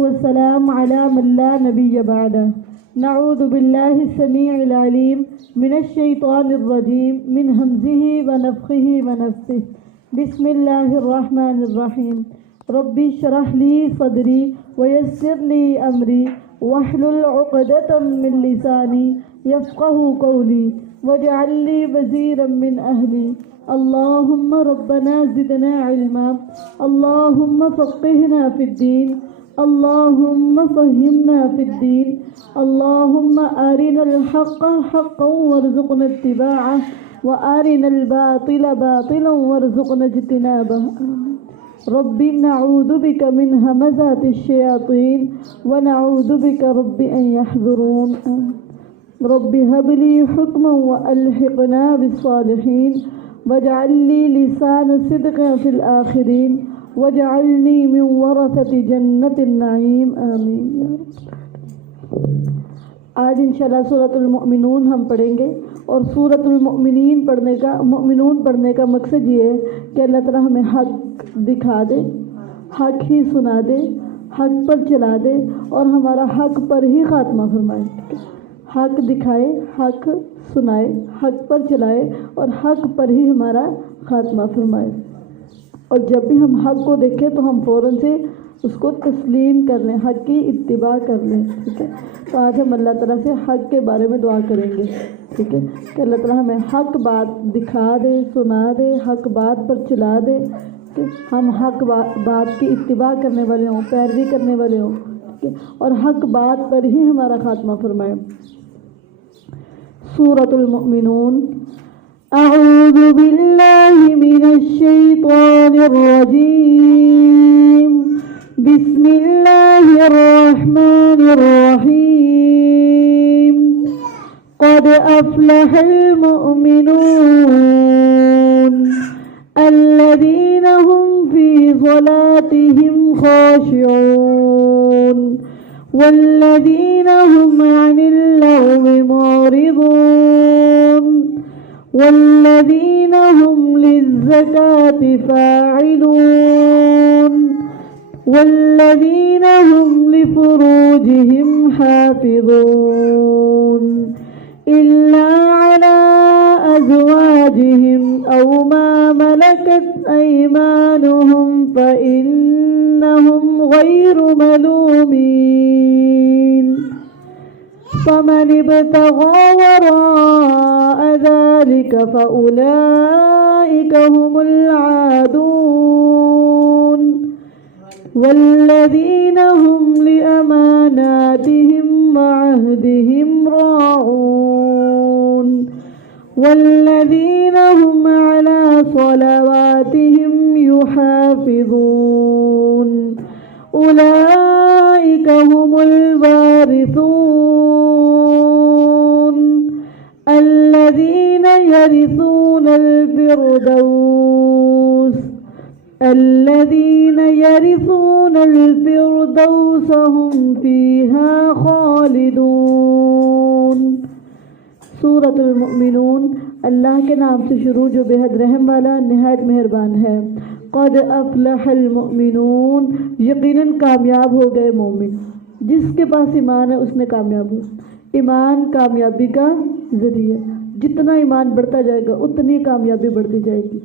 والسلام على من لا نبي بعده. نعوذ بالله السميع العليم من الشيطان الرجيم من همزه ونفخه ونفثه. بسم الله الرحمن الرحيم. ربي اشرح لي صدري ويسر لي أمري واحلل عقدة من لساني يفقه قولي واجعل لي وزيرا من أهلي. اللهم ربنا زدنا علما، اللهم فقهنا في الدين، اللهم فهمنا في الدين، اللهم أرنا الحق حقا وارزقنا اتباعه وأرنا الباطل باطلا وارزقنا اجتنابه. رب نعوذ بك من همزات الشياطين ونعوذ بك رب أن يحضرون. رب هب لي حكما وألحقنا بالصالحين واجعل لي لسان صدق في الآخرين واجعلني من ورثة جنة النعيم آمین. آج انشاءاللہ سورۃ المؤمنون ہم پڑھیں گے، اور سورۃ المؤمنین مؤمنون پڑھنے کا مقصد یہ ہے کہ اللہ تعالیٰ ہمیں حق دکھا دے، حق ہی سنا دے، حق پر چلا دے اور ہمارا حق پر ہی خاتمہ فرمائے. حق دکھائے، حق سنائے، حق پر چلائے اور حق پر ہی ہمارا خاتمہ فرمائے. اور جب بھی ہم حق کو دیکھیں تو ہم فوراً سے اس کو تسلیم کر لیں، حق کی اتباع کر لیں. ٹھیک ہے، تو آج ہم اللہ تعالیٰ سے حق کے بارے میں دعا کریں گے. ٹھیک ہے، کہ اللہ تعالیٰ ہمیں حق بات دکھا دے، سنا دے، حق بات پر چلا دے، کہ ہم حق بات کی اتباع کرنے والے ہوں، پیروی کرنے والے ہوں. ٹھیک ہے، اور حق بات پر ہی ہمارا خاتمہ فرمائے. سورۃ المؤمنون. اعوذ باللہ من الشیطان الرجیم. بسم اللہ الرحمن الرحیم. قد افلح المؤمنون الذین هم فی صلاتهم خاشعون والذین هم عن اللغو معرضون والذین هم للزکاة فاعلون والذین هم لفروجهم حافظون إلا على أزواجهم أو ما ملكت أيمانهم فإنهم غير ملومين. فمن ابتغى وراء ذلك فأولئك هم العادون والذين هم لأماناتهم وعهدهم راعون والذين هم على صلواتهم يحافظون. أولئك هم الوارثون الذين يرثون الفردوس هم فيها خالدون. سورۃ المؤمنون. اللہ کے نام سے شروع جو بے حد رحم والا نہایت مہربان ہے. قد افلح المؤمنون، یقیناً کامیاب ہو گئے مومن. جس کے پاس ایمان ہے اس نے کامیاب ہو. ایمان کامیابی کا ذریعہ. جتنا ایمان بڑھتا جائے گا اتنی کامیابی بڑھتی جائے گی.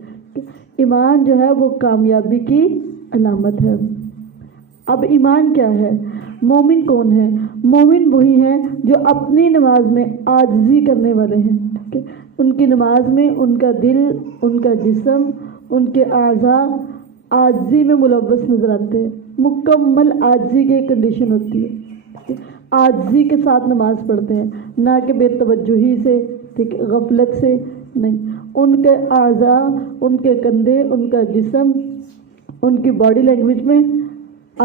ایمان جو ہے وہ کامیابی کی علامت ہے. اب ایمان کیا ہے؟ مومن کون ہے؟ مومن وہی ہیں جو اپنی نماز میں عاجزی کرنے والے ہیں. ان کی نماز میں ان کا دل، ان کا جسم، ان کے اعضاء عاجزی میں ملوث نظر آتے ہیں. مکمل عاجزی کی ایک کنڈیشن ہوتی ہے. عاجزی کے ساتھ نماز پڑھتے ہیں، نہ کہ بے توجہی سے، ٹھیک، غفلت سے نہیں. ان کے اعضاء، ان کے کندھے، ان کا جسم، ان کی باڈی لینگویج میں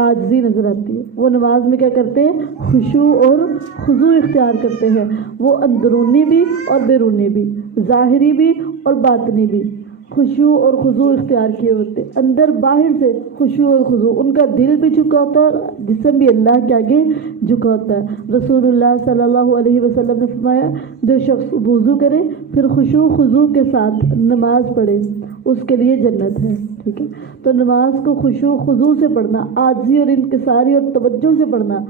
عاجزی نظر آتی ہے. وہ نماز میں کیا کرتے ہیں؟ خشوع اور خضوع اختیار کرتے ہیں. وہ اندرونی بھی اور بیرونی بھی، ظاہری بھی اور باطنی بھی خشوع اور خضوع اختیار کیے ہوتے. اندر باہر سے خشوع اور خضوع. ان کا دل بھی جھکا ہوتا ہے، جسم بھی اللہ کے آگے جھکا ہوتا ہے. رسول اللہ صلی اللہ علیہ وسلم نے فرمایا، جو شخص وضو کرے پھر خشوع خضوع کے ساتھ نماز پڑھے اس کے لیے جنت ہے. ٹھیک ہے. تو نماز کو خشوع خضوع سے پڑھنا، عاجزی اور انکساری اور توجہ سے پڑھنا،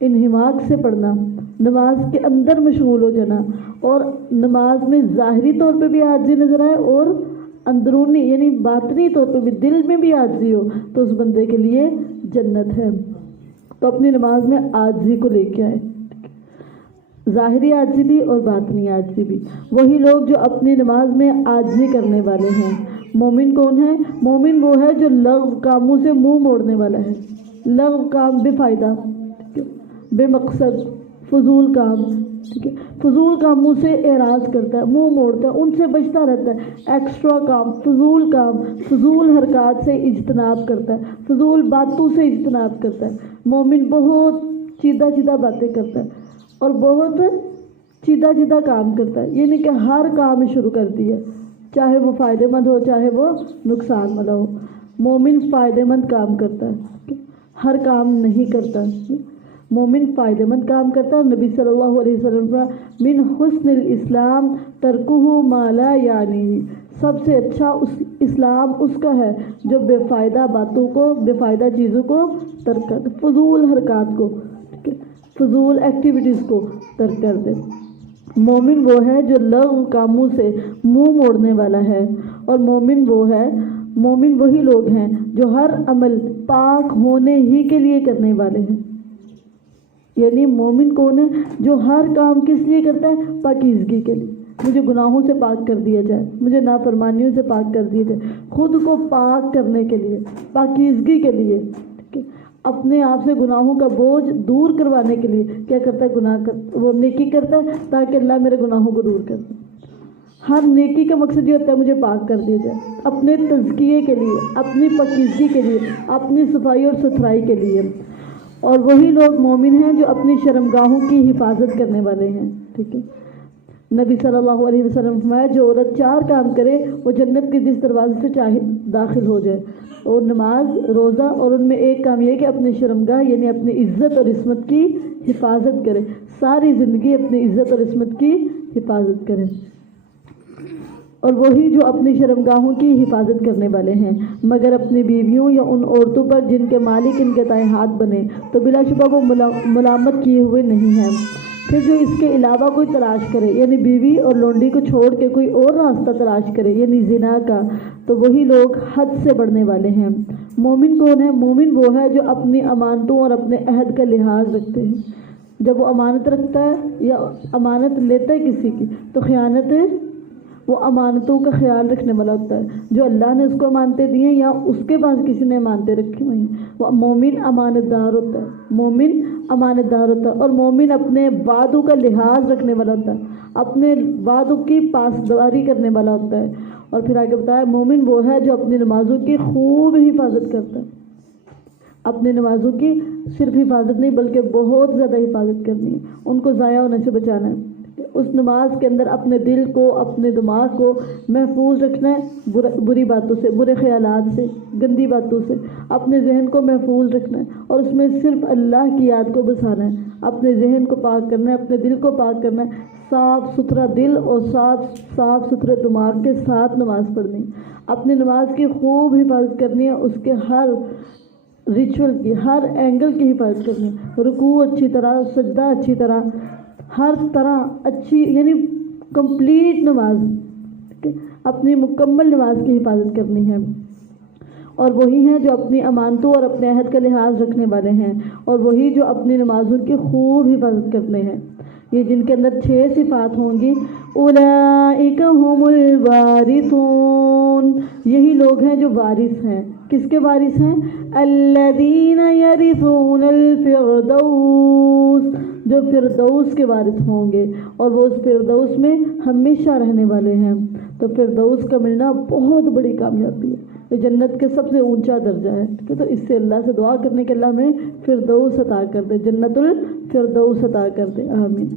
انہماک سے پڑھنا، نماز کے اندر مشغول ہو جانا، اور نماز میں ظاہری طور پہ بھی عاجزی نظر آئے اور اندرونی یعنی باطنی طور پہ بھی دل میں بھی عاجزی ہو، تو اس بندے کے لیے جنت ہے. تو اپنی نماز میں عاجزی کو لے کے آئے، ظاہری عاجزی بھی اور باطنی عاجزی بھی. وہی لوگ جو اپنی نماز میں عاجزی کرنے والے ہیں. مومن کون ہے؟ مومن وہ ہے جو لغو کاموں سے منہ موڑنے والا ہے. لغو کام بے فائدہ، بے مقصد، فضول کام، ٹھیک ہے، فضول کاموں سے اعراض کرتا ہے، منہ موڑتا ہے، ان سے بچتا رہتا ہے. ایکسٹرا کام، فضول کام، فضول حرکات سے اجتناب کرتا ہے، فضول باتوں سے اجتناب کرتا ہے. مومن بہت چیدہ چیدہ باتیں کرتا ہے اور بہت چیدہ چیدہ کام کرتا ہے، یہ نہیں کہ ہر کام شروع کر دیا چاہے وہ فائدہ مند ہو چاہے وہ نقصان والا ہو. مومن فائدہ مند کام کرتا ہے، ہر کام نہیں کرتا. مومن فائدہ مند کام کرتا ہے. نبی صلی اللہ علیہ وسلم کا من حسن الاسلام ترکہ ما لا یعنی، سب سے اچھا اسلام اس کا ہے جو بے فائدہ باتوں کو، بے فائدہ چیزوں کو ترک کر دے، فضول حرکات کو، فضول ایکٹیویٹیز کو ترک کر دے. مومن وہ ہے جو لغو کاموں سے منہ موڑنے والا ہے. اور مومن وہی لوگ ہیں جو ہر عمل پاک ہونے ہی کے لیے کرنے والے ہیں. یعنی مومن کون ہے؟ جو ہر کام کس لیے کرتا ہے؟ پاکیزگی کے لیے. مجھے گناہوں سے پاک کر دیا جائے، مجھے نافرمانیوں سے پاک کر دیا جائے، خود کو پاک کرنے کے لیے، پاکیزگی کے لیے، اپنے آپ سے گناہوں کا بوجھ دور کروانے کے لیے کیا کرتا ہے؟ وہ نیکی کرتا ہے تاکہ اللہ میرے گناہوں کو دور کر دے. ہر نیکی کا مقصد یہ ہوتا ہے مجھے پاک کر دیا جائے، اپنے تزکیے کے لیے، اپنی پاکیزگی کے لیے، اپنی صفائی اور ستھرائی کے لیے. اور وہی لوگ مومن ہیں جو اپنی شرمگاہوں کی حفاظت کرنے والے ہیں. ٹھیک ہے، نبی صلی اللہ علیہ وسلم فرمایا جو عورت 4 کام کرے وہ جنت کے جس دروازے سے چاہے داخل ہو جائے، اور نماز، روزہ، اور ان میں ایک کام یہ کہ اپنی شرمگاہ یعنی اپنی عزت اور عصمت کی حفاظت کرے، ساری زندگی اپنی عزت اور عصمت کی حفاظت کرے. اور وہی جو اپنی شرمگاہوں کی حفاظت کرنے والے ہیں. مگر اپنی بیویوں یا ان عورتوں پر جن کے مالک ان کے دائیں ہاتھ بنے تو بلا شبہ وہ ملامت کیے ہوئے نہیں ہیں. پھر جو اس کے علاوہ کوئی تلاش کرے یعنی بیوی اور لونڈی کو چھوڑ کے کوئی اور راستہ تلاش کرے یعنی زنا کا، تو وہی لوگ حد سے بڑھنے والے ہیں. مومن کون ہے؟ مومن وہ ہے جو اپنی امانتوں اور اپنے عہد کا لحاظ رکھتے ہیں. جب وہ امانت رکھتا ہے یا امانت لیتا ہے کسی کی تو خیانت ہے، وہ امانتوں کا خیال رکھنے والا ہوتا ہے. جو اللہ نے اس کو امانتیں دی ہیں یا اس کے پاس کسی نے امانتیں رکھی ہوئی ہیں، وہ مومن امانت دار ہوتا ہے. مومن امانت دار ہوتا ہے. اور مومن اپنے وعدوں کا لحاظ رکھنے والا ہوتا ہے، اپنے وعدوں کی پاسداری کرنے والا ہوتا ہے. اور پھر آگے بتایا مومن وہ ہے جو اپنی نمازوں کی خوب حفاظت کرتا ہے. اپنی نمازوں کی صرف حفاظت نہیں بلکہ بہت زیادہ حفاظت کرنی ہے، ان کو ضائع ہونے سے بچانا ہے. اس نماز کے اندر اپنے دل کو، اپنے دماغ کو محفوظ رکھنا ہے بری باتوں سے، برے خیالات سے، گندی باتوں سے. اپنے ذہن کو محفوظ رکھنا ہے اور اس میں صرف اللہ کی یاد کو بسانا ہے. اپنے ذہن کو پاک کرنا ہے، اپنے دل کو پاک کرنا ہے. صاف ستھرا دل اور صاف ستھرے دماغ کے ساتھ نماز پڑھنی. اپنی نماز کی خوب حفاظت کرنی ہے، اس کے ہر ریچول کی، ہر اینگل کی حفاظت کرنی ہے. رکوع اچھی طرح، سجدہ اچھی طرح، ہر طرح اچھی یعنی کمپلیٹ نماز، اپنی مکمل نماز کی حفاظت کرنی ہے. اور وہی ہیں جو اپنی امانتوں اور اپنے عہد کا لحاظ رکھنے والے ہیں. اور وہی جو اپنی نمازوں کی خوب حفاظت کرتے ہیں. یہ جن کے اندر 6 صفات ہوں گی، اولئک هم الوارثون، یہی لوگ ہیں جو وارث ہیں. کس کے وارث ہیں؟ الذین یرثون الفردوس، جو فردوس کے وارث ہوں گے اور وہ اس فردوس میں ہمیشہ رہنے والے ہیں. تو فردوس کا ملنا بہت بڑی کامیابی ہے، یہ جنت کے سب سے اونچا درجہ ہے. تو اس سے اللہ سے دعا کرنے کے اللہ میں فردوس عطا کر دے، جنت الفردوس عطا کر دے، آمین.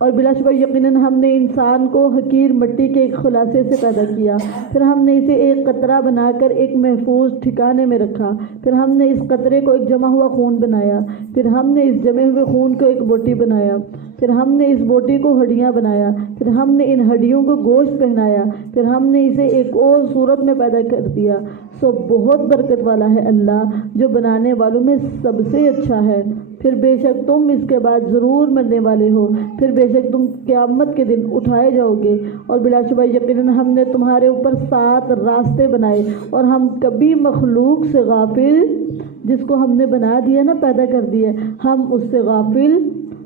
اور بلا شبہ یقیناً ہم نے انسان کو حقیر مٹی کے ایک خلاصے سے پیدا کیا، پھر ہم نے اسے ایک قطرہ بنا کر ایک محفوظ ٹھکانے میں رکھا، پھر ہم نے اس قطرے کو ایک جمع ہوا خون بنایا، پھر ہم نے اس جمے ہوئے خون کو ایک بوٹی بنایا، پھر ہم نے اس بوٹی کو ہڈیاں بنایا، پھر ہم نے ان ہڈیوں کو گوشت پہنایا، پھر ہم نے اسے ایک اور صورت میں پیدا کر دیا۔ سو بہت برکت والا ہے اللہ جو بنانے والوں میں سب سے اچھا ہے۔ پھر بے شک تم اس کے بعد ضرور مرنے والے ہو، پھر بے شک تم قیامت کے دن اٹھائے جاؤ گے، اور بلا شبہ یقیناً ہم نے تمہارے اوپر 7 راستے بنائے، اور ہم کبھی مخلوق سے غافل، جس کو ہم نے بنا دیا نا، پیدا کر دیا، ہم اس سے غافل،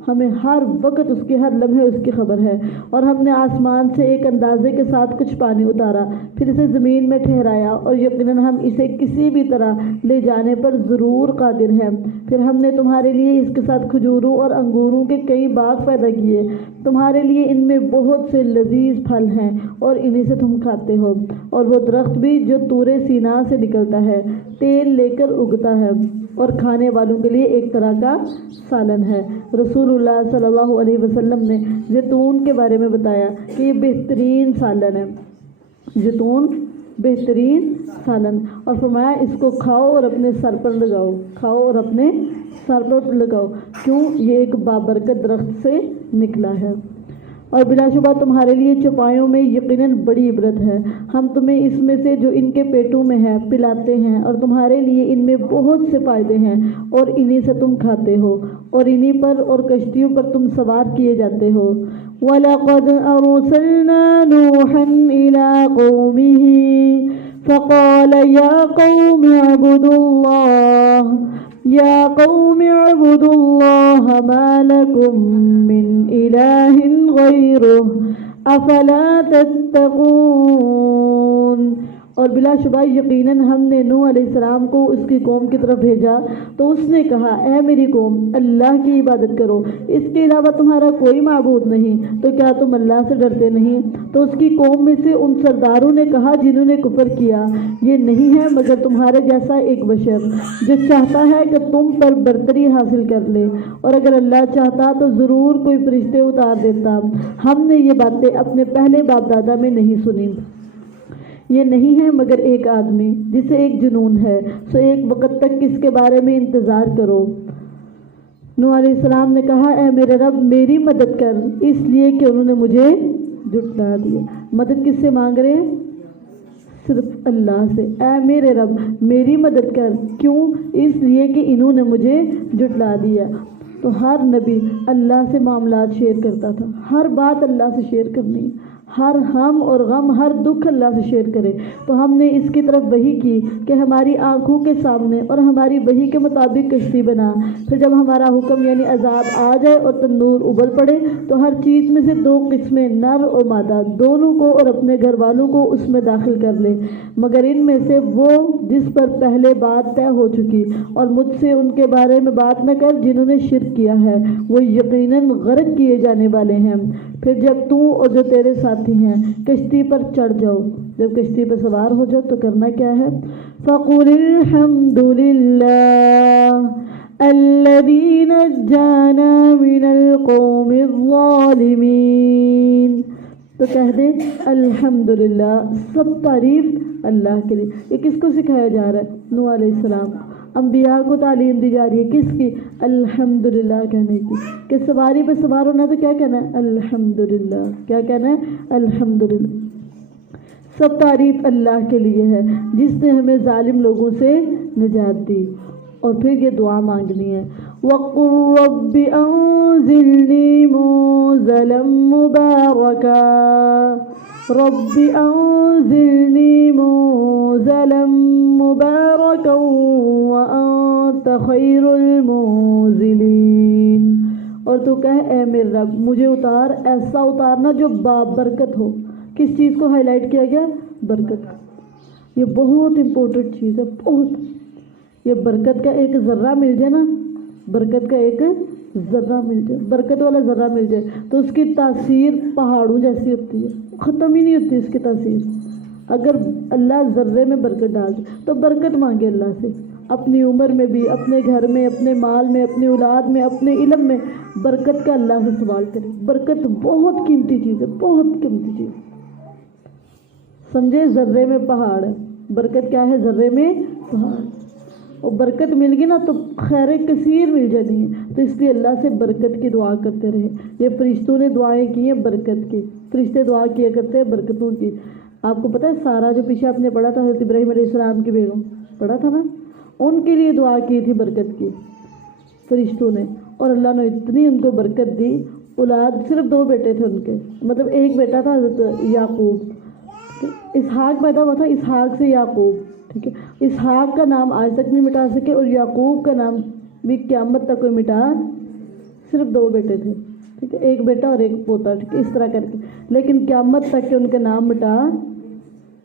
ہمیں ہر وقت اس کی ہر لمحے اس کی خبر ہے۔ اور ہم نے آسمان سے ایک اندازے کے ساتھ کچھ پانی اتارا، پھر اسے زمین میں ٹھہرایا، اور یقیناً ہم اسے کسی بھی طرح لے جانے پر ضرور قادر ہیں۔ پھر ہم نے تمہارے لیے اس کے ساتھ کھجوروں اور انگوروں کے کئی باغ پیدا کیے، تمہارے لیے ان میں بہت سے لذیذ پھل ہیں اور انہی سے تم کھاتے ہو، اور وہ درخت بھی جو طور سینا سے نکلتا ہے، تیل لے کر اگتا ہے، اور کھانے والوں کے لیے ایک طرح کا سالن ہے۔ رسول اللہ صلی اللہ علیہ وسلم نے زیتون کے بارے میں بتایا کہ یہ بہترین سالن ہے، زیتون بہترین سالن، اور فرمایا اس کو کھاؤ اور اپنے سر پر لگاؤ، کھاؤ اور اپنے سر پر لگاؤ، کیوں؟ یہ ایک بابرکت درخت سے نکلا ہے۔ اور بلا شبہ تمہارے لیے چوپایوں میں یقیناً بڑی عبرت ہے، ہم تمہیں اس میں سے جو ان کے پیٹوں میں ہے پلاتے ہیں، اور تمہارے لیے ان میں بہت سے فائدے ہیں، اور انہی سے تم کھاتے ہو، اور انہی پر اور کشتیوں پر تم سوار کیے جاتے ہو۔ وَلَقَدْ أَرْسَلْنَا نُوحًا إِلَىٰ قَوْمِهِ فَقَالَ يَا قَوْمِ اعْبُدُوا اللَّهَ يَا قَوْمِ اعْبُدُوا اللَّهَ مَا لَكُم مِّنْ إِلَٰهٍ غَيْرُهُ أَفَلَا تَتَّقُونَ۔ اور بلا شبہ یقیناً ہم نے نوح علیہ السلام کو اس کی قوم کی طرف بھیجا تو اس نے کہا، اے میری قوم، اللہ کی عبادت کرو، اس کے علاوہ تمہارا کوئی معبود نہیں، تو کیا تم اللہ سے ڈرتے نہیں؟ تو اس کی قوم میں سے ان سرداروں نے کہا جنہوں نے کفر کیا، یہ نہیں ہے مگر تمہارے جیسا ایک بشر جو چاہتا ہے کہ تم پر برتری حاصل کر لے، اور اگر اللہ چاہتا تو ضرور کوئی فرشتے اتار دیتا، ہم نے یہ باتیں اپنے پہلے باپ دادا میں نہیں سنی۔ یہ نہیں ہے مگر ایک آدمی جسے ایک جنون ہے، سو ایک وقت تک کس کے بارے میں انتظار کرو۔ نوح علیہ السلام نے کہا، اے میرے رب میری مدد کر، اس لیے کہ انہوں نے مجھے جھٹلا دیا۔ مدد کس سے مانگ رہے ہیں؟ صرف اللہ سے۔ اے میرے رب میری مدد کر، کیوں؟ اس لیے کہ انہوں نے مجھے جھٹلا دیا۔ تو ہر نبی اللہ سے معاملات شیئر کرتا تھا، ہر بات اللہ سے شیئر کرنی، ہر ہم اور غم، ہر دکھ اللہ سے شیئر کرے۔ تو ہم نے اس کی طرف وحی کی کہ ہماری آنکھوں کے سامنے اور ہماری وحی کے مطابق کشتی بنا، پھر جب ہمارا حکم یعنی عذاب آ جائے اور تنور ابل پڑے تو ہر چیز میں سے 2 قسمیں، نر اور مادہ، دونوں کو اور اپنے گھر والوں کو اس میں داخل کر لے، مگر ان میں سے وہ جس پر پہلے بات طے ہو چکی، اور مجھ سے ان کے بارے میں بات نہ کر جنہوں نے شرک کیا ہے، وہ یقیناً غرق کیے جانے والے ہیں۔ پھر جب تو اور جو تیرے ساتھی ہیں کشتی پر چڑھ جاؤ، جب کشتی پر سوار ہو جاؤ تو کرنا کیا ہے؟ فَقُلِ الْحَمْدُ لِلَّهِ الَّذِي نَجَّانَا مِنَ الْقَوْمِ الظَّالِمِينَ۔ تو کہہ دے الحمدللہ، سب تعریف اللہ کے لیے۔ یہ کس کو سکھایا جا رہا ہے؟ نوح علیہ السلام۔ انبیاء کو تعلیم دی جا رہی ہے کس کی؟ الحمدللہ کہنے کی، کہ سواری پہ سوار ہونا تو کیا کہنا ہے؟ الحمدللہ۔ کیا کہنا ہے؟ الحمدللہ۔ سب تعریف اللہ کے لیے ہے جس نے ہمیں ظالم لوگوں سے نجات دی۔ اور پھر یہ دعا مانگنی ہے، وَقُلْ رَبِّ أَنزِلْنِي مُنزَلًا مُبَارَكًا رب أنزلني منزلا مباركا وأنت خير المنزلين۔ اور تو کہہ، اے میرے رب مجھے اتار، ایسا اتارنا جو بابرکت ہو۔ کس چیز کو ہائی لائٹ کیا گیا؟ برکت۔ یہ بہت امپورٹنٹ چیز ہے، بہت۔ یہ برکت کا ایک ذرہ مل جائے نا، برکت کا ایک ذرہ مل جائے، برکت والا ذرہ مل جائے تو اس کی تاثیر پہاڑوں جیسی ہوتی ہے، ختم ہی نہیں ہوتی اس کی تاثیر۔ اگر اللہ ذرے میں برکت ڈال دے تو برکت مانگے اللہ سے، اپنی عمر میں بھی، اپنے گھر میں، اپنے مال میں، اپنی اولاد میں، اپنے علم میں برکت کا اللہ سے سوال کریں۔ برکت بہت قیمتی چیز ہے، بہت قیمتی چیز، سمجھے؟ ذرے میں پہاڑ ہے۔ برکت کیا ہے؟ ذرے میں پہاڑ۔ اور برکت مل گئی نا تو خیر کثیر مل جانی ہے، تو اس لیے اللہ سے برکت کی دعا کرتے رہے۔ یہ فرشتوں نے دعائیں کی ہیں برکت کی، فرشتے دعا کیا کرتے ہیں برکتوں کی۔ آپ کو پتہ ہے سارا جو پیچھے آپ نے پڑھا تھا حضرت ابراہیم علیہ السلام کی بیگم، پڑھا تھا نا، ان کے لیے دعا کی تھی برکت کی فرشتوں نے، اور اللہ نے اتنی ان کو برکت دی۔ اولاد صرف 2 بیٹے تھے ان کے، مطلب ایک بیٹا تھا حضرت یعقوب، اسحاق پیدا ہوا تھا، اسحاق سے یعقوب، ٹھیک ہے۔ اسحاق کا نام آج تک نہیں مٹا سکے، اور یعقوب کا نام بھی قیامت تک کوئی مٹا، صرف 2 بیٹے تھے، ٹھیک ہے، ایک بیٹا اور ایک پوتا، ٹھیک ہے، اس طرح کر کے، لیکن قیامت تک کے ان کا نام مٹا،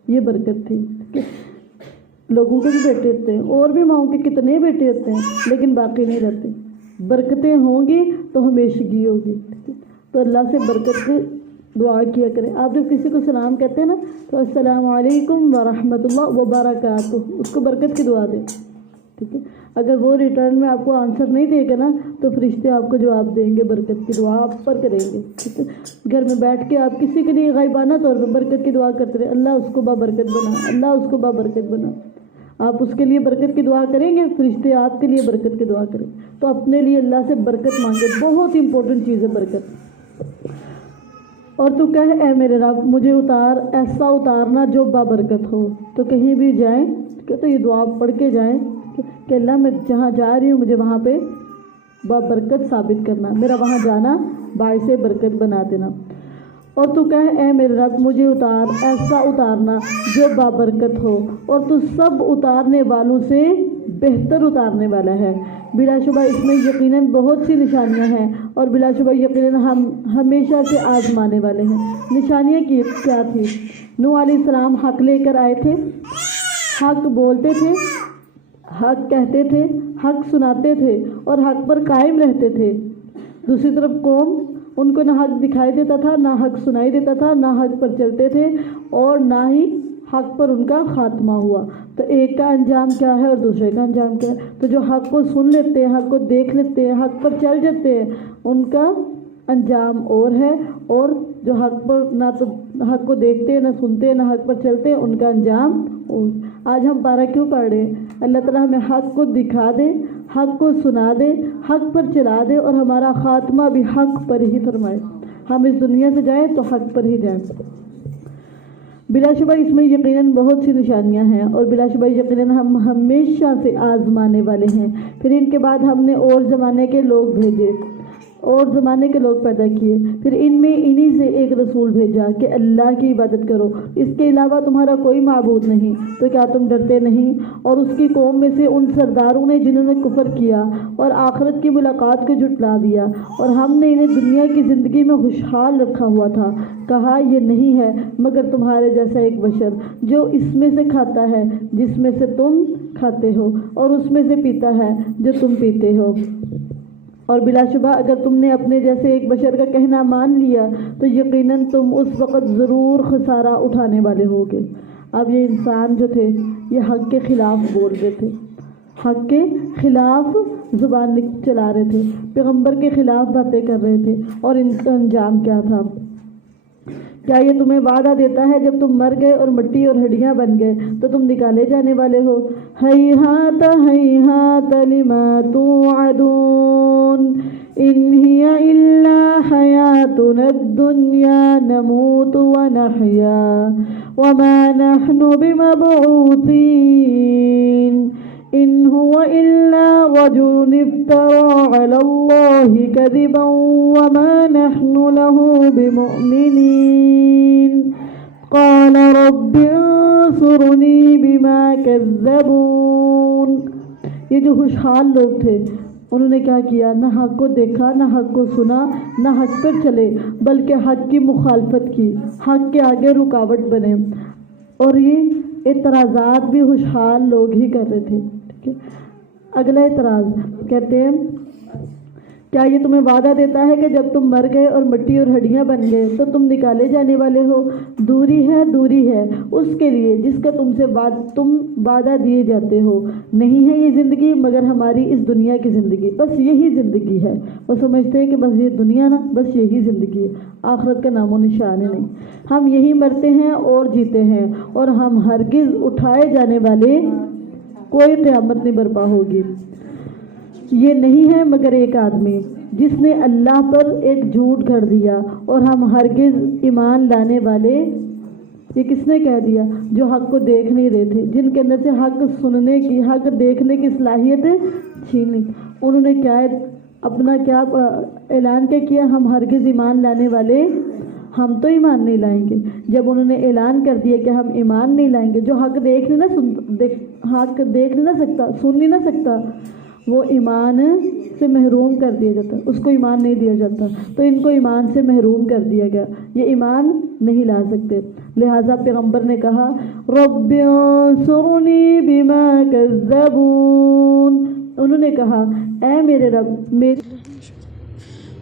یہ برکت تھی، ٹھیک ہے۔ لوگوں کے بھی بیٹے ہوتے ہیں، اور بھی ماؤں کے کتنے بیٹے ہوتے ہیں، لیکن باقی نہیں رہتے۔ برکتیں ہوں گی تو ہمیشگی ہوگی، ٹھیک ہے۔ تو اللہ سے برکت کی دعا کیا کریں۔ آپ جب کسی کو سلام کہتے ہیں نا تو السلام علیکم ورحمۃ اللہ وبرکاتہ، اس کو برکت کی دعا دیں، ٹھیک ہے۔ اگر وہ ریٹرن میں آپ کو آنسر نہیں دے گا نا تو فرشتے آپ کو جواب دیں گے، برکت کی دعا آپ پر کریں گے، ٹھیک ہے۔ گھر میں بیٹھ کے آپ کسی کے لیے غائبانہ طور پر برکت کی دعا کرتے رہے، اللہ اس کو بابرکت بنا، اللہ اس کو بابرکت بنا۔ آپ اس کے لیے برکت کی دعا کریں گے، فرشتے آپ کے لیے برکت کی دعا کریں۔ تو اپنے لیے اللہ سے برکت مانگے، بہت امپورٹنٹ چیز ہے برکت۔ اور تو کہے اے میرے رب مجھے اتار، ایسا اتارنا جو بابرکت ہو۔ تو کہیں بھی جائیں کہ تو یہ دعا پڑھ کے جائیں کہ اللہ میں جہاں جا رہی ہوں مجھے وہاں پہ بابرکت ثابت کرنا، میرا وہاں جانا باعث برکت بنا دینا۔ اور تو کہے اے میرے رب مجھے اتار، ایسا اتارنا جو بابرکت ہو، اور تو سب اتارنے والوں سے بہتر اتارنے والا ہے۔ بلا شبہ اس میں یقیناً بہت سی نشانیاں ہیں، اور بلا شبہ یقیناً ہم ہمیشہ سے آزمانے والے ہیں۔ نشانیاں کیا تھی؟ نوح علیہ السلام حق لے کر آئے تھے، حق بولتے تھے، حق کہتے تھے، حق سناتے تھے، اور حق پر قائم رہتے تھے۔ دوسری طرف قوم، ان کو نہ حق دکھائی دیتا تھا، نہ حق سنائی دیتا تھا، نہ حق پر چلتے تھے، اور نہ ہی حق پر ان کا خاتمہ ہوا۔ تو ایک کا انجام کیا ہے اور دوسرے کا انجام کیا ہے؟ تو جو حق کو سن لیتے ہیں، حق کو دیکھ لیتے ہیں، حق پر چل جاتے ہیں، ان کا انجام اور ہے، اور جو حق پر نہ تو حق کو دیکھتے ہیں، نہ سنتے ہیں، نہ حق پر چلتے ہیں، ان کا انجام اور۔ آج ہم پارہ کیوں پڑھ رہے ہیں؟ اللہ تعالیٰ ہمیں حق کو دکھا دے، حق کو سنا دے، حق پر چلا دے، اور ہمارا خاتمہ بھی حق پر ہی فرمائے۔ ہم اس دنیا سے جائیں تو حق پر ہی جائیں۔ بلا شبہ اس میں یقیناً بہت سی نشانیاں ہیں، اور بلا شبہ یقیناً ہم ہمیشہ سے آزمانے والے ہیں۔ پھر ان کے بعد ہم نے اور زمانے کے لوگ بھیجے، اور زمانے کے لوگ پیدا کیے، پھر ان میں انہی سے ایک رسول بھیجا کہ اللہ کی عبادت کرو، اس کے علاوہ تمہارا کوئی معبود نہیں، تو کیا تم ڈرتے نہیں؟ اور اس کی قوم میں سے ان سرداروں نے جنہوں نے کفر کیا اور آخرت کی ملاقات کو جھٹلا دیا، اور ہم نے انہیں دنیا کی زندگی میں خوشحال رکھا ہوا تھا، کہا یہ نہیں ہے مگر تمہارے جیسا ایک بشر جو اس میں سے کھاتا ہے جس میں سے تم کھاتے ہو، اور اس میں سے پیتا ہے جو تم پیتے ہو۔ اور بلا شبہ اگر تم نے اپنے جیسے ایک بشر کا کہنا مان لیا تو یقیناً تم اس وقت ضرور خسارہ اٹھانے والے ہوگے۔ اب یہ انسان جو تھے یہ حق کے خلاف بول رہے تھے، حق کے خلاف زبان چلا رہے تھے، پیغمبر کے خلاف باتیں کر رہے تھے، اور ان کا انجام کیا تھا؟ کیا یہ تمہیں وعدہ دیتا ہے جب تم مر گئے اور مٹی اور ہڈیاں بن گئے تو تم نکالے جانے والے ہو؟ ہیہات ہیہات لما توعدون ان ہی الا حیاتنا الدنیا نموت ونحیا وما نحن بمبعوثین ان هو الا رجل افترى على الله كذبا وما نحن له بمؤمنين قال رب انصرني بما كذبون۔ یہ جو خوشحال لوگ تھے انہوں نے کیا کیا؟ نہ حق کو دیکھا، نہ حق کو سنا، نہ حق پر چلے، بلکہ حق کی مخالفت کی، حق کے آگے رکاوٹ بنے۔ اور یہ اعتراضات بھی خوشحال لوگ ہی کر رہے تھے۔ اگلا اعتراض کہتے ہیں کیا یہ تمہیں وعدہ دیتا ہے کہ جب تم مر گئے اور مٹی اور ہڈیاں بن گئے تو تم نکالے جانے والے ہو؟ دوری ہے اس کے لیے جس کا تم وعدہ دیے جاتے ہو۔ نہیں ہے یہ زندگی مگر ہماری اس دنیا کی زندگی، بس یہی زندگی ہے۔ وہ سمجھتے ہیں کہ بس یہ دنیا نا، بس یہی زندگی ہے، آخرت کا نام و نشان ہے نہیں۔ ہم یہی مرتے ہیں اور جیتے ہیں، اور ہم ہرگز اٹھائے جانے والے کوئی قیامت نہیں برپا ہوگی۔ یہ نہیں ہے مگر ایک آدمی جس نے اللہ پر ایک جھوٹ گھڑ دیا، اور ہم ہرگز ایمان لانے والے، یہ کس نے کہہ دیا؟ جو حق کو دیکھ نہیں رہے تھے، جن کے اندر سے حق سننے کی، حق دیکھنے کی صلاحیت چھین لی۔ انہوں نے کیا اعلان کیا؟ ہم ہرگز ایمان لانے والے، ہم تو ایمان نہیں لائیں گے۔ جب انہوں نے اعلان کر دیا کہ ہم ایمان نہیں لائیں گے، جو حق دیکھ نہیں نہ سکتا، سن نہیں نہ سکتا، وہ ایمان سے محروم کر دیا جاتا، اس کو ایمان نہیں دیا جاتا، تو ان کو ایمان سے محروم کر دیا گیا، یہ ایمان نہیں لا سکتے۔ لہٰذا پیغمبر نے کہا رب انصرنی بما کذبون، انہوں نے کہا اے میرے رب،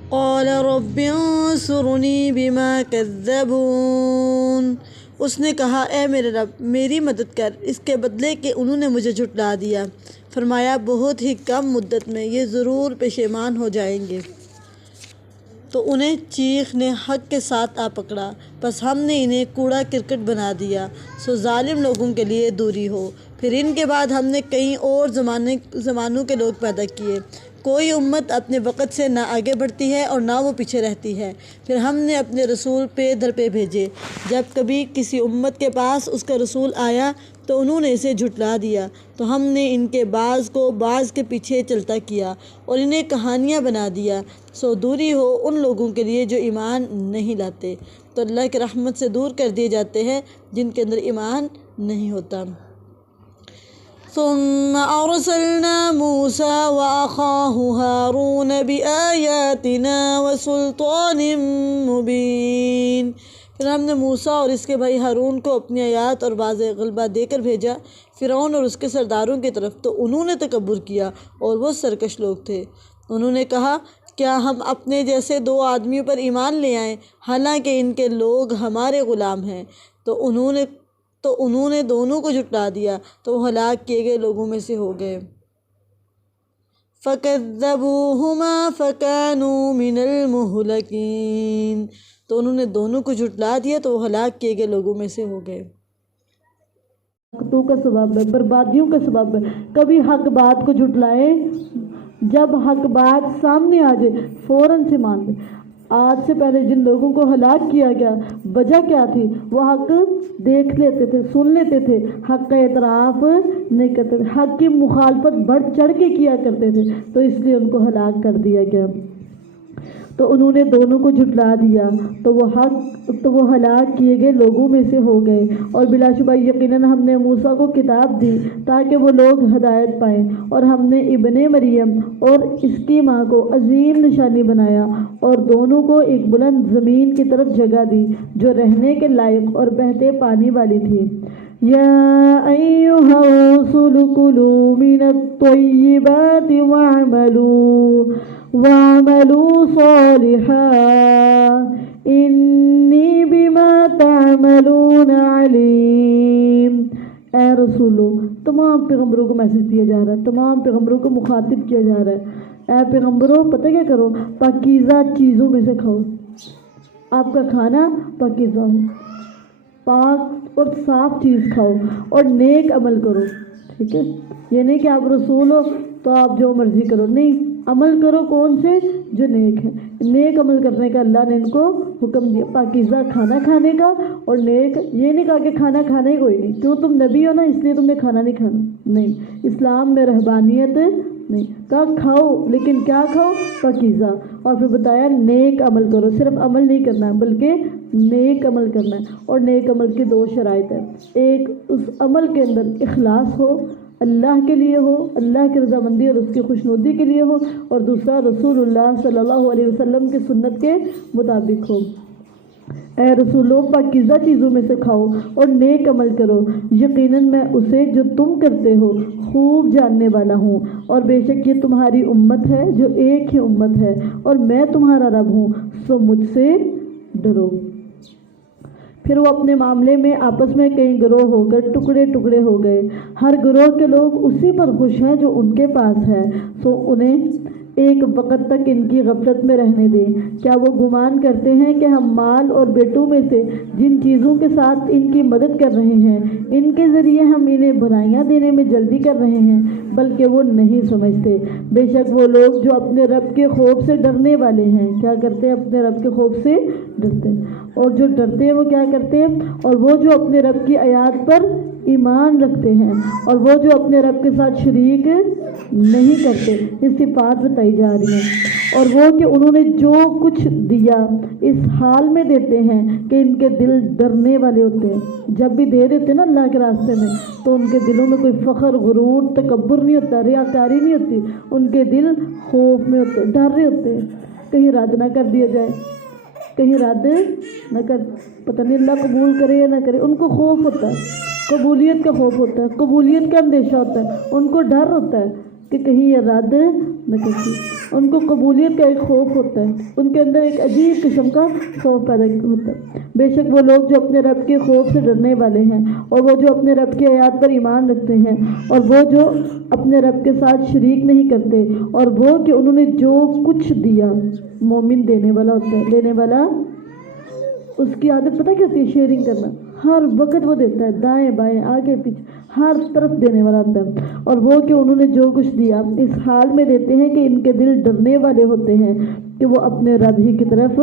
قال رب انصرنی بما کذبون، اس نے کہا اے میرے رب میری مدد کر اس کے بدلے کہ انہوں نے مجھے جھٹلا دیا۔ فرمایا بہت ہی کم مدت میں یہ ضرور پشیمان ہو جائیں گے۔ تو انہیں چیخ نے حق کے ساتھ آ پکڑا، بس ہم نے انہیں کوڑا کرکٹ بنا دیا، سو ظالم لوگوں کے لیے دوری ہو۔ پھر ان کے بعد ہم نے کئی اور زمانوں کے لوگ پیدا کیے، کوئی امت اپنے وقت سے نہ آگے بڑھتی ہے اور نہ وہ پیچھے رہتی ہے۔ پھر ہم نے اپنے رسول پے در پہ بھیجے، جب کبھی کسی امت کے پاس اس کا رسول آیا تو انہوں نے اسے جھٹلا دیا، تو ہم نے ان کے بعض کو بعض کے پیچھے چلتا کیا اور انہیں کہانیاں بنا دیا، سو دوری ہو ان لوگوں کے لیے جو ایمان نہیں لاتے، تو اللہ کی رحمت سے دور کر دیے جاتے ہیں جن کے اندر ایمان نہیں ہوتا۔ ثم أرسلنا موسى وأخاه هارون بآياتنا وسلطان مبين، پھر ہم نے موسیٰ اور اس کے بھائی ہارون کو اپنی آیات اور واضح غلبہ دے کر بھیجا فرعون اور اس کے سرداروں کی طرف، تو انہوں نے تکبر کیا اور وہ سرکش لوگ تھے۔ انہوں نے کہا کیا ہم اپنے جیسے دو آدمیوں پر ایمان لے آئیں، حالانکہ ان کے لوگ ہمارے غلام ہیں؟ تو انہوں نے دونوں کو جھٹلا دیا، تو وہ ہلاک کیے گئے لوگوں میں سے ہو گئے۔ فَكَذَّبُوهُمَا فَكَانُوا مِنَ الْمُهْلَكِينَ، تو انہوں نے دونوں کو جھٹلا دیا تو وہ ہلاک کیے گئے لوگوں میں سے ہو گئے۔ تو کا سبب ہے، بربادیوں کا سبب ہے۔ کبھی حق بات کو جھٹلائے، جب حق بات سامنے آ جائے فوراً سے مان لے۔ آج سے پہلے جن لوگوں کو ہلاک کیا گیا وجہ کیا تھی؟ وہ حق دیکھ لیتے تھے، سن لیتے تھے، حق کا اعتراف نہیں کرتے تھے، حق کی مخالفت بڑھ چڑھ کے کیا کرتے تھے، تو اس لیے ان کو ہلاک کر دیا گیا۔ تو انہوں نے دونوں کو جھٹلا دیا تو وہ ہلاک کیے گئے لوگوں میں سے ہو گئے۔ اور بلا شبہ یقیناً ہم نے موسیٰ کو کتاب دی تاکہ وہ لوگ ہدایت پائیں، اور ہم نے ابن مریم اور اس کی ماں کو عظیم نشانی بنایا، اور دونوں کو ایک بلند زمین کی طرف جگہ دی جو رہنے کے لائق اور بہتے پانی والی تھی۔ یا ایھا الرسل کلوا من الطیبات واعملوا صالحا انی بما تعملون علیم۔ اے رسولو، تمام پیغمبروں کو میسج دیا جا رہا ہے، تمام پیغمبروں کو مخاطب کیا جا رہا ہے۔ اے پیغمبروں، پتہ کیا کرو؟ پاکیزہ چیزوں میں سے کھاؤ، آپ کا کھانا پاکیزہ ہو، پاک اور صاف چیز کھاؤ، اور نیک عمل کرو۔ ٹھیک ہے، یہ نہیں کہ آپ رسول ہو تو آپ جو مرضی کرو، نہیں، عمل کرو کون سے؟ جو نیک ہے۔ نیک عمل کرنے کا اللہ نے ان کو حکم دیا، پاکیزہ کھانا کھانے کا، اور نیک یہ نہیں کہا کہ کھانا کھانا ہی کوئی نہیں، کیوں تم نبی ہو نا اس لیے تم نے کھانا نہیں کھانا، نہیں، اسلام میں رہبانیت نہیں، کہا کھاؤ لیکن کیا کھاؤ؟ پاکیزہ۔ اور پھر بتایا نیک عمل کرو، صرف عمل نہیں کرنا ہے بلکہ نیک عمل کرنا ہے، اور نیک عمل کی دو شرائط ہیں، ایک اس عمل کے اندر اخلاص ہو، اللہ کے لیے ہو، اللہ کی رضامندی اور اس کی خوشنودی کے لیے ہو، اور دوسرا رسول اللہ صلی اللہ علیہ وسلم کی سنت کے مطابق ہو۔ اے رسولو پاکیزہ چیزوں میں سے کھاؤ اور نیک عمل کرو، یقیناً میں اسے جو تم کرتے ہو خوب جاننے والا ہوں، اور بے شک یہ تمہاری امت ہے جو ایک ہی امت ہے، اور میں تمہارا رب ہوں، سو مجھ سے ڈرو۔ پھر وہ اپنے معاملے میں آپس میں کئی گروہ ہو کر ٹکڑے ٹکڑے ہو گئے، ہر گروہ کے لوگ اسی پر خوش ہیں جو ان کے پاس ہے، سو انہیں ایک وقت تک ان کی غفلت میں رہنے دیں۔ کیا وہ گمان کرتے ہیں کہ ہم مال اور بیٹوں میں سے جن چیزوں کے ساتھ ان کی مدد کر رہے ہیں ان کے ذریعے ہم انہیں بھلائیاں دینے میں جلدی کر رہے ہیں؟ بلکہ وہ نہیں سمجھتے۔ بے شک وہ لوگ جو اپنے رب کے خوف سے ڈرنے والے ہیں، کیا کرتے ہیں؟ اپنے رب کے خوف سے ڈرتے ہیں، اور جو ڈرتے ہیں وہ کیا کرتے ہیں؟ اور وہ جو اپنے رب کی آیات پر ایمان رکھتے ہیں اور وہ جو اپنے رب کے ساتھ شریک نہیں کرتے۔ یہ صفات بتائی جا رہی ہیں۔ اور وہ کہ انہوں نے جو کچھ دیا اس حال میں دیتے ہیں کہ ان کے دل ڈرنے والے ہوتے ہیں۔ جب بھی دے دیتے ہیں نا اللہ کے راستے میں تو ان کے دلوں میں کوئی فخر، غرور، تکبر نہیں ہوتا، ریاکاری نہیں ہوتی، ان کے دل خوف میں ہوتے، ڈر رہے ہوتے ہیں کہیں رد نہ کر دیا جائے، کہیں رد نہ کر، پتہ نہیں اللہ قبول کرے یا نہ کرے۔ ان کو خوف ہوتا ہے، قبولیت کا خوف ہوتا ہے، قبولیت کا اندیشہ ہوتا ہے، ان کو ڈر ہوتا ہے کہ کہیں یہ رد نہ کرتی، ان کو قبولیت کا ایک خوف ہوتا ہے، ان کے اندر ایک عجیب قسم کا خوف پیدا ہوتا ہے۔ بے شک وہ لوگ جو اپنے رب کے خوف سے ڈرنے والے ہیں اور وہ جو اپنے رب کی آیات پر ایمان رکھتے ہیں اور وہ جو اپنے رب کے ساتھ شریک نہیں کرتے، اور وہ کہ انہوں نے جو کچھ دیا، مومن دینے والا ہوتا ہے، دینے والا اس کی عادت پتہ کیا ہوتی ہے؟ شیئرنگ کرنا، ہر وقت وہ دیتا ہے، دائیں بائیں آگے پیچھے ہر طرف دینے والا ہوتا ہے۔ اور وہ کہ انہوں نے جو کچھ دیا اس حال میں دیتے ہیں کہ ان کے دل ڈرنے والے ہوتے ہیں کہ وہ اپنے رب ہی کی طرف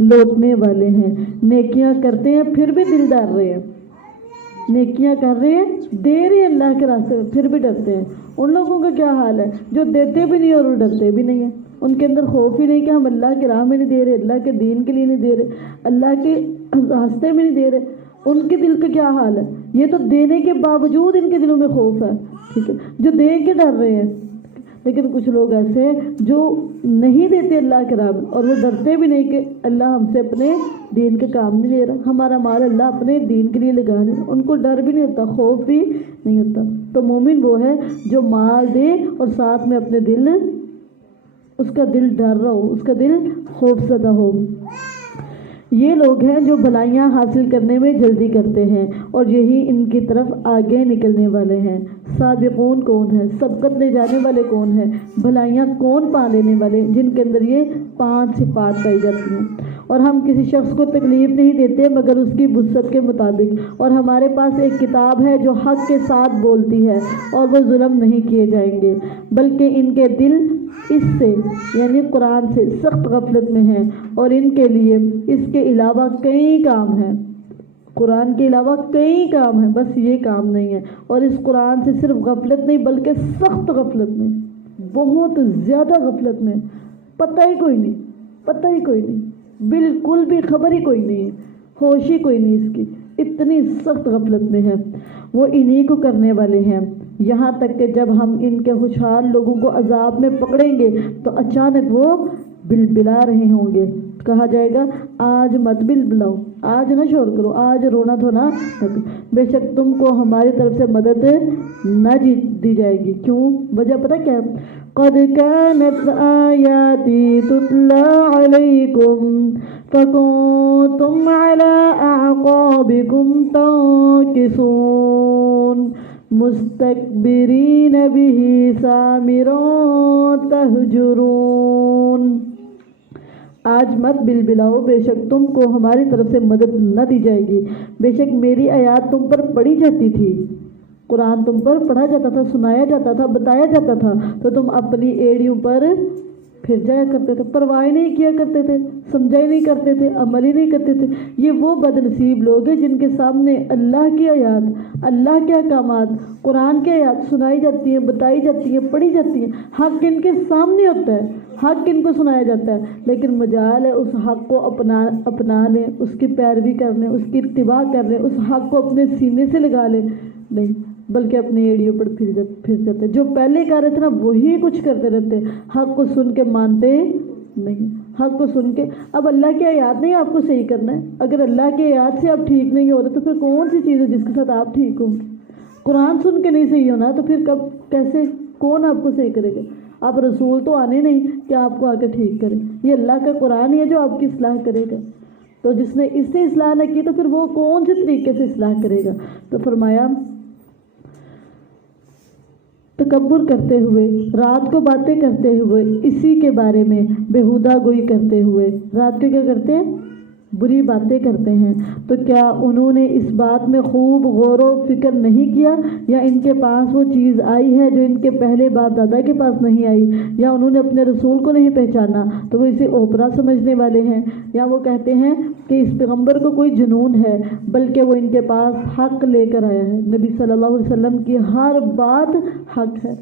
لوٹنے والے ہیں۔ نیکیاں کرتے ہیں پھر بھی دل ڈر رہے ہیں، نیکیاں کر رہے ہیں، دے رہے ہیں اللہ کے راستے میں، پھر بھی ڈرتے ہیں۔ ان لوگوں کا کیا حال ہے جو دیتے بھی نہیں اور وہ ڈرتے بھی نہیں ہیں، ان کے اندر خوف ہی نہیں کہ ہم اللہ کی راہ میں نہیں دے رہے، اللہ کے دین کے لیے نہیں دے رہے، اللہ کے راستے میں نہیں دے رہے۔ ان کے دل کا کیا حال ہے؟ یہ تو دینے کے باوجود ان کے دلوں میں خوف ہے، ٹھیک ہے، جو دے کے ڈر رہے ہیں۔ لیکن کچھ لوگ ایسے ہیں جو نہیں دیتے اللہ کے راہ میں اور وہ ڈرتے بھی نہیں کہ اللہ ہم سے اپنے دین کے کام نہیں لے رہا، ہمارا مال اللہ اپنے دین کے لیے لگا رہے ہیں، ان کو ڈر بھی نہیں ہوتا، خوف بھی نہیں ہوتا۔ تو مومن وہ ہے جو مال دے اور ساتھ میں اپنے دل، اس کا دل ڈر رہا ہو، اس کا دل خوف زدہ ہو۔ یہ لوگ ہیں جو بھلائیاں حاصل کرنے میں جلدی کرتے ہیں اور یہی ان کی طرف آگے نکلنے والے ہیں۔ سابقون کون ہے؟ سبقت لے جانے والے کون ہیں؟ بھلائیاں کون پا لینے والے؟ جن کے اندر یہ 5 صفات پائی جاتی ہیں۔ اور ہم کسی شخص کو تکلیف نہیں دیتے مگر اس کی وسعت کے مطابق، اور ہمارے پاس ایک کتاب ہے جو حق کے ساتھ بولتی ہے اور وہ ظلم نہیں کیے جائیں گے، بلکہ ان کے دل اس سے یعنی قرآن سے سخت غفلت میں ہیں، اور ان کے لیے اس کے علاوہ کئی کام ہیں، قرآن کے علاوہ کئی کام ہیں، بس یہ کام نہیں ہے۔ اور اس قرآن سے صرف غفلت نہیں بلکہ سخت غفلت میں، بہت زیادہ غفلت میں، پتہ ہی کوئی نہیں، پتہ ہی کوئی نہیں، بالکل بھی خبر ہی کوئی نہیں ہے، ہوش ہی کوئی نہیں اس کی، اتنی سخت غفلت میں ہے۔ وہ انہی کو کرنے والے ہیں، یہاں تک کہ جب ہم ان کے خوشحال لوگوں کو عذاب میں پکڑیں گے تو اچانک وہ بلبلا رہے ہوں گے، کہا جائے گا آج مت بلبلاؤ، آج نہ شور کرو، آج رونا دھونا نہ کرو، بے شک تم کو ہماری طرف سے مدد نہ دی جائے گی۔ کیوں؟ وجہ پتہ کیا ہے؟ قد كانت آياتي تتلى عليكم فكنتم على أعقابكم تنكصون مستكبرين به سامرا تهجرون۔ آج مت بلبلاؤ، بے شک تم کو ہماری طرف سے مدد نہ دی جائے گی، بے شک میری آیات تم پر پڑھی جاتی تھی، قرآن تم پر پڑھا جاتا تھا، سنایا جاتا تھا، بتایا جاتا تھا، تو تم اپنی ایڑیوں پر پھر جایا کرتے تھے، پرواہ نہیں کیا کرتے تھے، سمجھا ہی نہیں کرتے تھے، عمل ہی نہیں کرتے تھے۔ یہ وہ بد نصیب لوگ ہیں جن کے سامنے اللہ کی آیات، اللہ کے احکامات، قرآن کے آیات سنائی جاتی ہیں، بتائی جاتی ہیں، پڑھی جاتی ہیں، حق ان کے سامنے ہوتا ہے، حق ان کو سنایا جاتا ہے، لیکن مجال ہے اس حق کو اپنا لیں، اس کی پیروی کر لیں، اس کی اتباع کر لیں، اس حق کو اپنے سینے سے لگا لیں، نہیں، بلکہ اپنی ایڑیوں پر پھر جاتے، جو پہلے کر رہے تھے نا وہی کچھ کرتے رہتے، حق کو سن کے مانتے نہیں۔ حق کو سن کے اب اللہ کی آیات نہیں آپ کو صحیح کرنا ہے. اگر اللہ کی آیات سے آپ ٹھیک نہیں ہو رہے تو پھر کون سی چیز ہے جس کے ساتھ آپ ٹھیک ہوں گے؟ قرآن سن کے نہیں صحیح ہونا تو پھر کب کیسے کون آپ کو صحیح کرے گا؟ آپ رسول تو آنے نہیں کہ آپ کو آ کے ٹھیک کرے. یہ اللہ کا قرآن ہی ہے جو آپ کی اصلاح کرے گا. تو جس نے اس سے اصلاح نہ کی تو پھر وہ کون سے طریقے سے اصلاح کرے گا؟ تو فرمایا تکبر کرتے ہوئے، رات کو باتیں کرتے ہوئے، اسی کے بارے میں بےہودہ گوئی کرتے ہوئے، رات کو کیا کرتے ہیں؟ بری باتیں کرتے ہیں. تو کیا انہوں نے اس بات میں خوب غور و فکر نہیں کیا، یا ان کے پاس وہ چیز آئی ہے جو ان کے پہلے باپ دادا کے پاس نہیں آئی، یا انہوں نے اپنے رسول کو نہیں پہچانا تو وہ اسے اوپرا سمجھنے والے ہیں، یا وہ کہتے ہیں کہ اس پیغمبر کو کوئی جنون ہے، بلکہ وہ ان کے پاس حق لے کر آیا ہے. نبی صلی اللہ علیہ وسلم کی ہر بات حق ہے.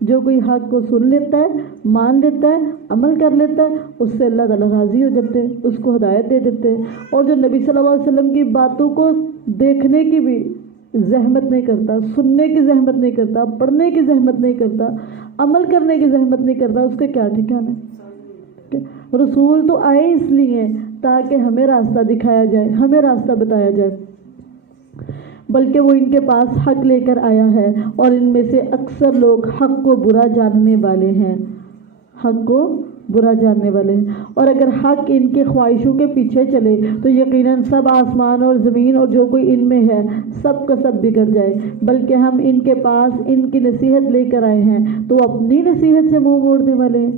جو کوئی حق کو سن لیتا ہے، مان لیتا ہے، عمل کر لیتا ہے، اس سے اللہ تعالیٰ راضی ہو جاتے ہیں، اس کو ہدایت دے دیتے ہیں. اور جو نبی صلی اللہ علیہ وسلم کی باتوں کو دیکھنے کی بھی زحمت نہیں کرتا، سننے کی زحمت نہیں کرتا، پڑھنے کی زحمت نہیں کرتا، عمل کرنے کی زحمت نہیں کرتا، اس کا کیا ٹھکانا ہے؟ رسول تو آئے اس لیے تاکہ ہمیں راستہ دکھایا جائے، ہمیں راستہ بتایا جائے، بلکہ وہ ان کے پاس حق لے کر آیا ہے. اور ان میں سے اکثر لوگ حق کو برا جاننے والے ہیں، حق کو برا جاننے والے ہیں. اور اگر حق ان کی خواہشوں کے پیچھے چلے تو یقیناً سب آسمان اور زمین اور جو کوئی ان میں ہے سب کا سب بگڑ جائے. بلکہ ہم ان کے پاس ان کی نصیحت لے کر آئے ہیں تو اپنی نصیحت سے منہ موڑنے والے ہیں.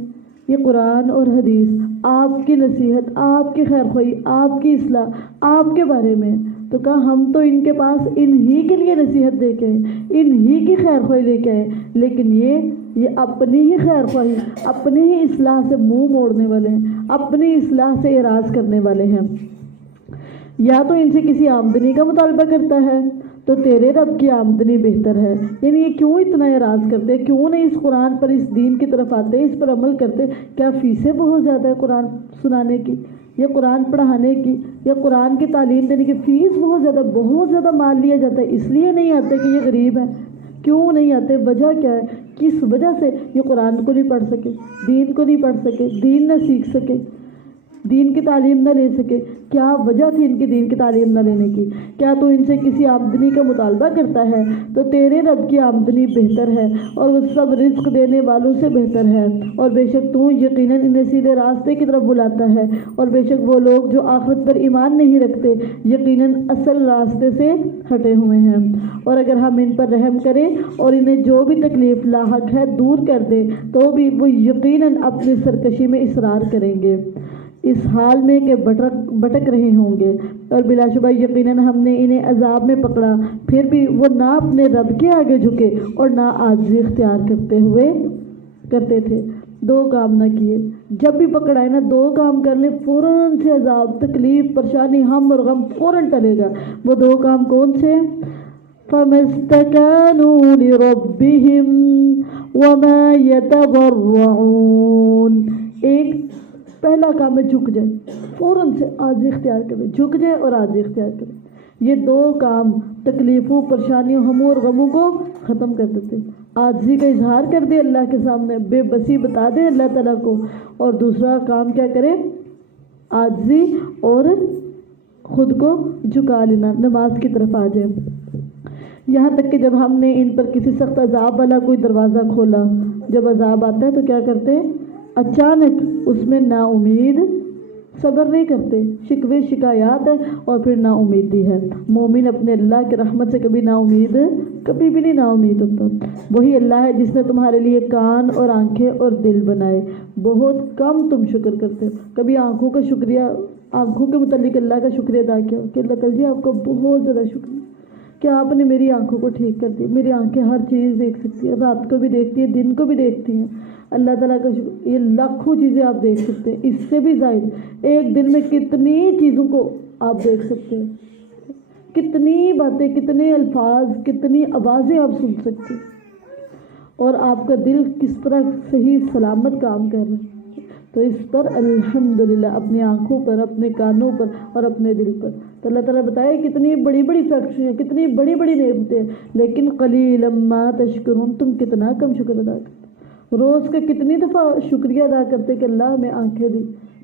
یہ قرآن اور حدیث آپ کی نصیحت، آپ کی خیر خواہی، آپ کی اصلاح، آپ کے بارے میں. تو کہا ہم تو ان کے پاس انہی کے لیے نصیحت دے کے آئے، انہی کی خیر خواہی لے کے آئے، لیکن یہ اپنی ہی خیر خواہی، اپنی ہی اصلاح سے منہ موڑنے والے ہیں، اپنی اصلاح سے اعراض کرنے والے ہیں. یا تو ان سے کسی آمدنی کا مطالبہ کرتا ہے تو تیرے رب کی آمدنی بہتر ہے. یعنی یہ کیوں اتنا اعراض کرتے، کیوں نہیں اس قرآن پر، اس دین کی طرف آتے، اس پر عمل کرتے؟ کیا فیسیں بہت زیادہ ہے قرآن سنانے کی، یا قرآن پڑھانے کی، یا قرآن کی تعلیم دینے کی فیس بہت زیادہ مال لیا جاتا ہے، اس لیے نہیں آتے کہ یہ غریب ہے؟ کیوں نہیں آتے؟ وجہ کیا ہے؟ کس وجہ سے؟ یہ قرآن کو نہیں پڑھ سکے، دین کو نہیں پڑھ سکے، دین نہ سیکھ سکے، دین کی تعلیم نہ لے سکے. کیا وجہ تھی ان کی دین کی تعلیم نہ لینے کی؟ کیا تو ان سے کسی آمدنی کا مطالبہ کرتا ہے؟ تو تیرے رب کی آمدنی بہتر ہے اور وہ سب رزق دینے والوں سے بہتر ہے. اور بے شک تو یقیناً انہیں سیدھے راستے کی طرف بلاتا ہے. اور بے شک وہ لوگ جو آخرت پر ایمان نہیں رکھتے یقیناً اصل راستے سے ہٹے ہوئے ہیں. اور اگر ہم ان پر رحم کریں اور انہیں جو بھی تکلیف لاحق ہے دور کر دیں تو بھی وہ یقیناً اپنی سرکشی میں اصرار کریں گے، اس حال میں کہ بھٹک رہے ہوں گے. اور بلا شبہ یقیناً ہم نے انہیں عذاب میں پکڑا، پھر بھی وہ نہ اپنے رب کے آگے جھکے اور نہ عاجزی اختیار کرتے تھے. 2 کام نہ کیے، جب بھی پکڑائے نا 2 کام کر لیں، فوراً سے عذاب، تکلیف، پریشانی، ہم اور غم فوراً ٹلے گا. وہ 2 کام کون سے؟ فَمَسْتَكَانُوا لِرَبِّهِمْ وَمَا يَتَضَرَّعُونَ. ایک پہلا کام ہے جھک جائے، فوراً سے عاجزی اختیار کرے، جھک جائے اور عاجزی اختیار کرے. یہ 2 کام تکلیفوں، پریشانیوں، ہموں اور غموں کو ختم کر دیتے. عاجزی کا اظہار کر دے اللہ کے سامنے، بے بسی بتا دے اللہ تعالیٰ کو. اور دوسرا کام کیا کرے؟ عاجزی اور خود کو جھکا لینا، نماز کی طرف آ جائے. یہاں تک کہ جب ہم نے ان پر کسی سخت عذاب والا کوئی دروازہ کھولا، جب عذاب آتا ہے تو کیا کرتے ہیں؟ اچانک اس میں نا امید، صبر نہیں کرتے، شکوے شکایات ہے اور پھر نا امیدی ہے. مومن اپنے اللہ کی رحمت سے کبھی بھی نہیں نا امید ہوتا. وہی اللہ ہے جس نے تمہارے لیے کان اور آنکھیں اور دل بنائے. بہت کم تم شکر کرتے ہو. کبھی آنکھوں کا شکریہ، آنکھوں کے متعلق اللہ کا شکریہ ادا کیا کہ اللہ تعالیٰ جی آپ کا بہت زیادہ شکریہ کہ آپ نے میری آنکھوں کو ٹھیک کر دیا. میری آنکھیں ہر چیز دیکھ سکتی ہیں، رات کو بھی دیکھتی ہیں، دن کو بھی دیکھتی ہیں. اللہ تعالیٰ کا شکر. یہ لاکھوں چیزیں آپ دیکھ سکتے ہیں، اس سے بھی زائد ایک دن میں کتنی چیزوں کو آپ دیکھ سکتے ہیں، کتنی باتیں، کتنے الفاظ، کتنی آوازیں آپ سن سکتے ہیں. اور آپ کا دل کس طرح صحیح سلامت کام کر رہا ہے. تو اس پر الحمدللہ، اپنی آنکھوں پر، اپنے کانوں پر اور اپنے دل پر. تو اللہ تعالیٰ بتائے کتنی بڑی بڑی فیکٹریاں، کتنی بڑی بڑی نعمتیں، لیکن قلیلا ما تشکرون، تم کتنا کم شکر ادا کرتے. روز کا کتنی دفعہ شکریہ ادا کرتے کہ اللہ ہمیں آنکھیں دی،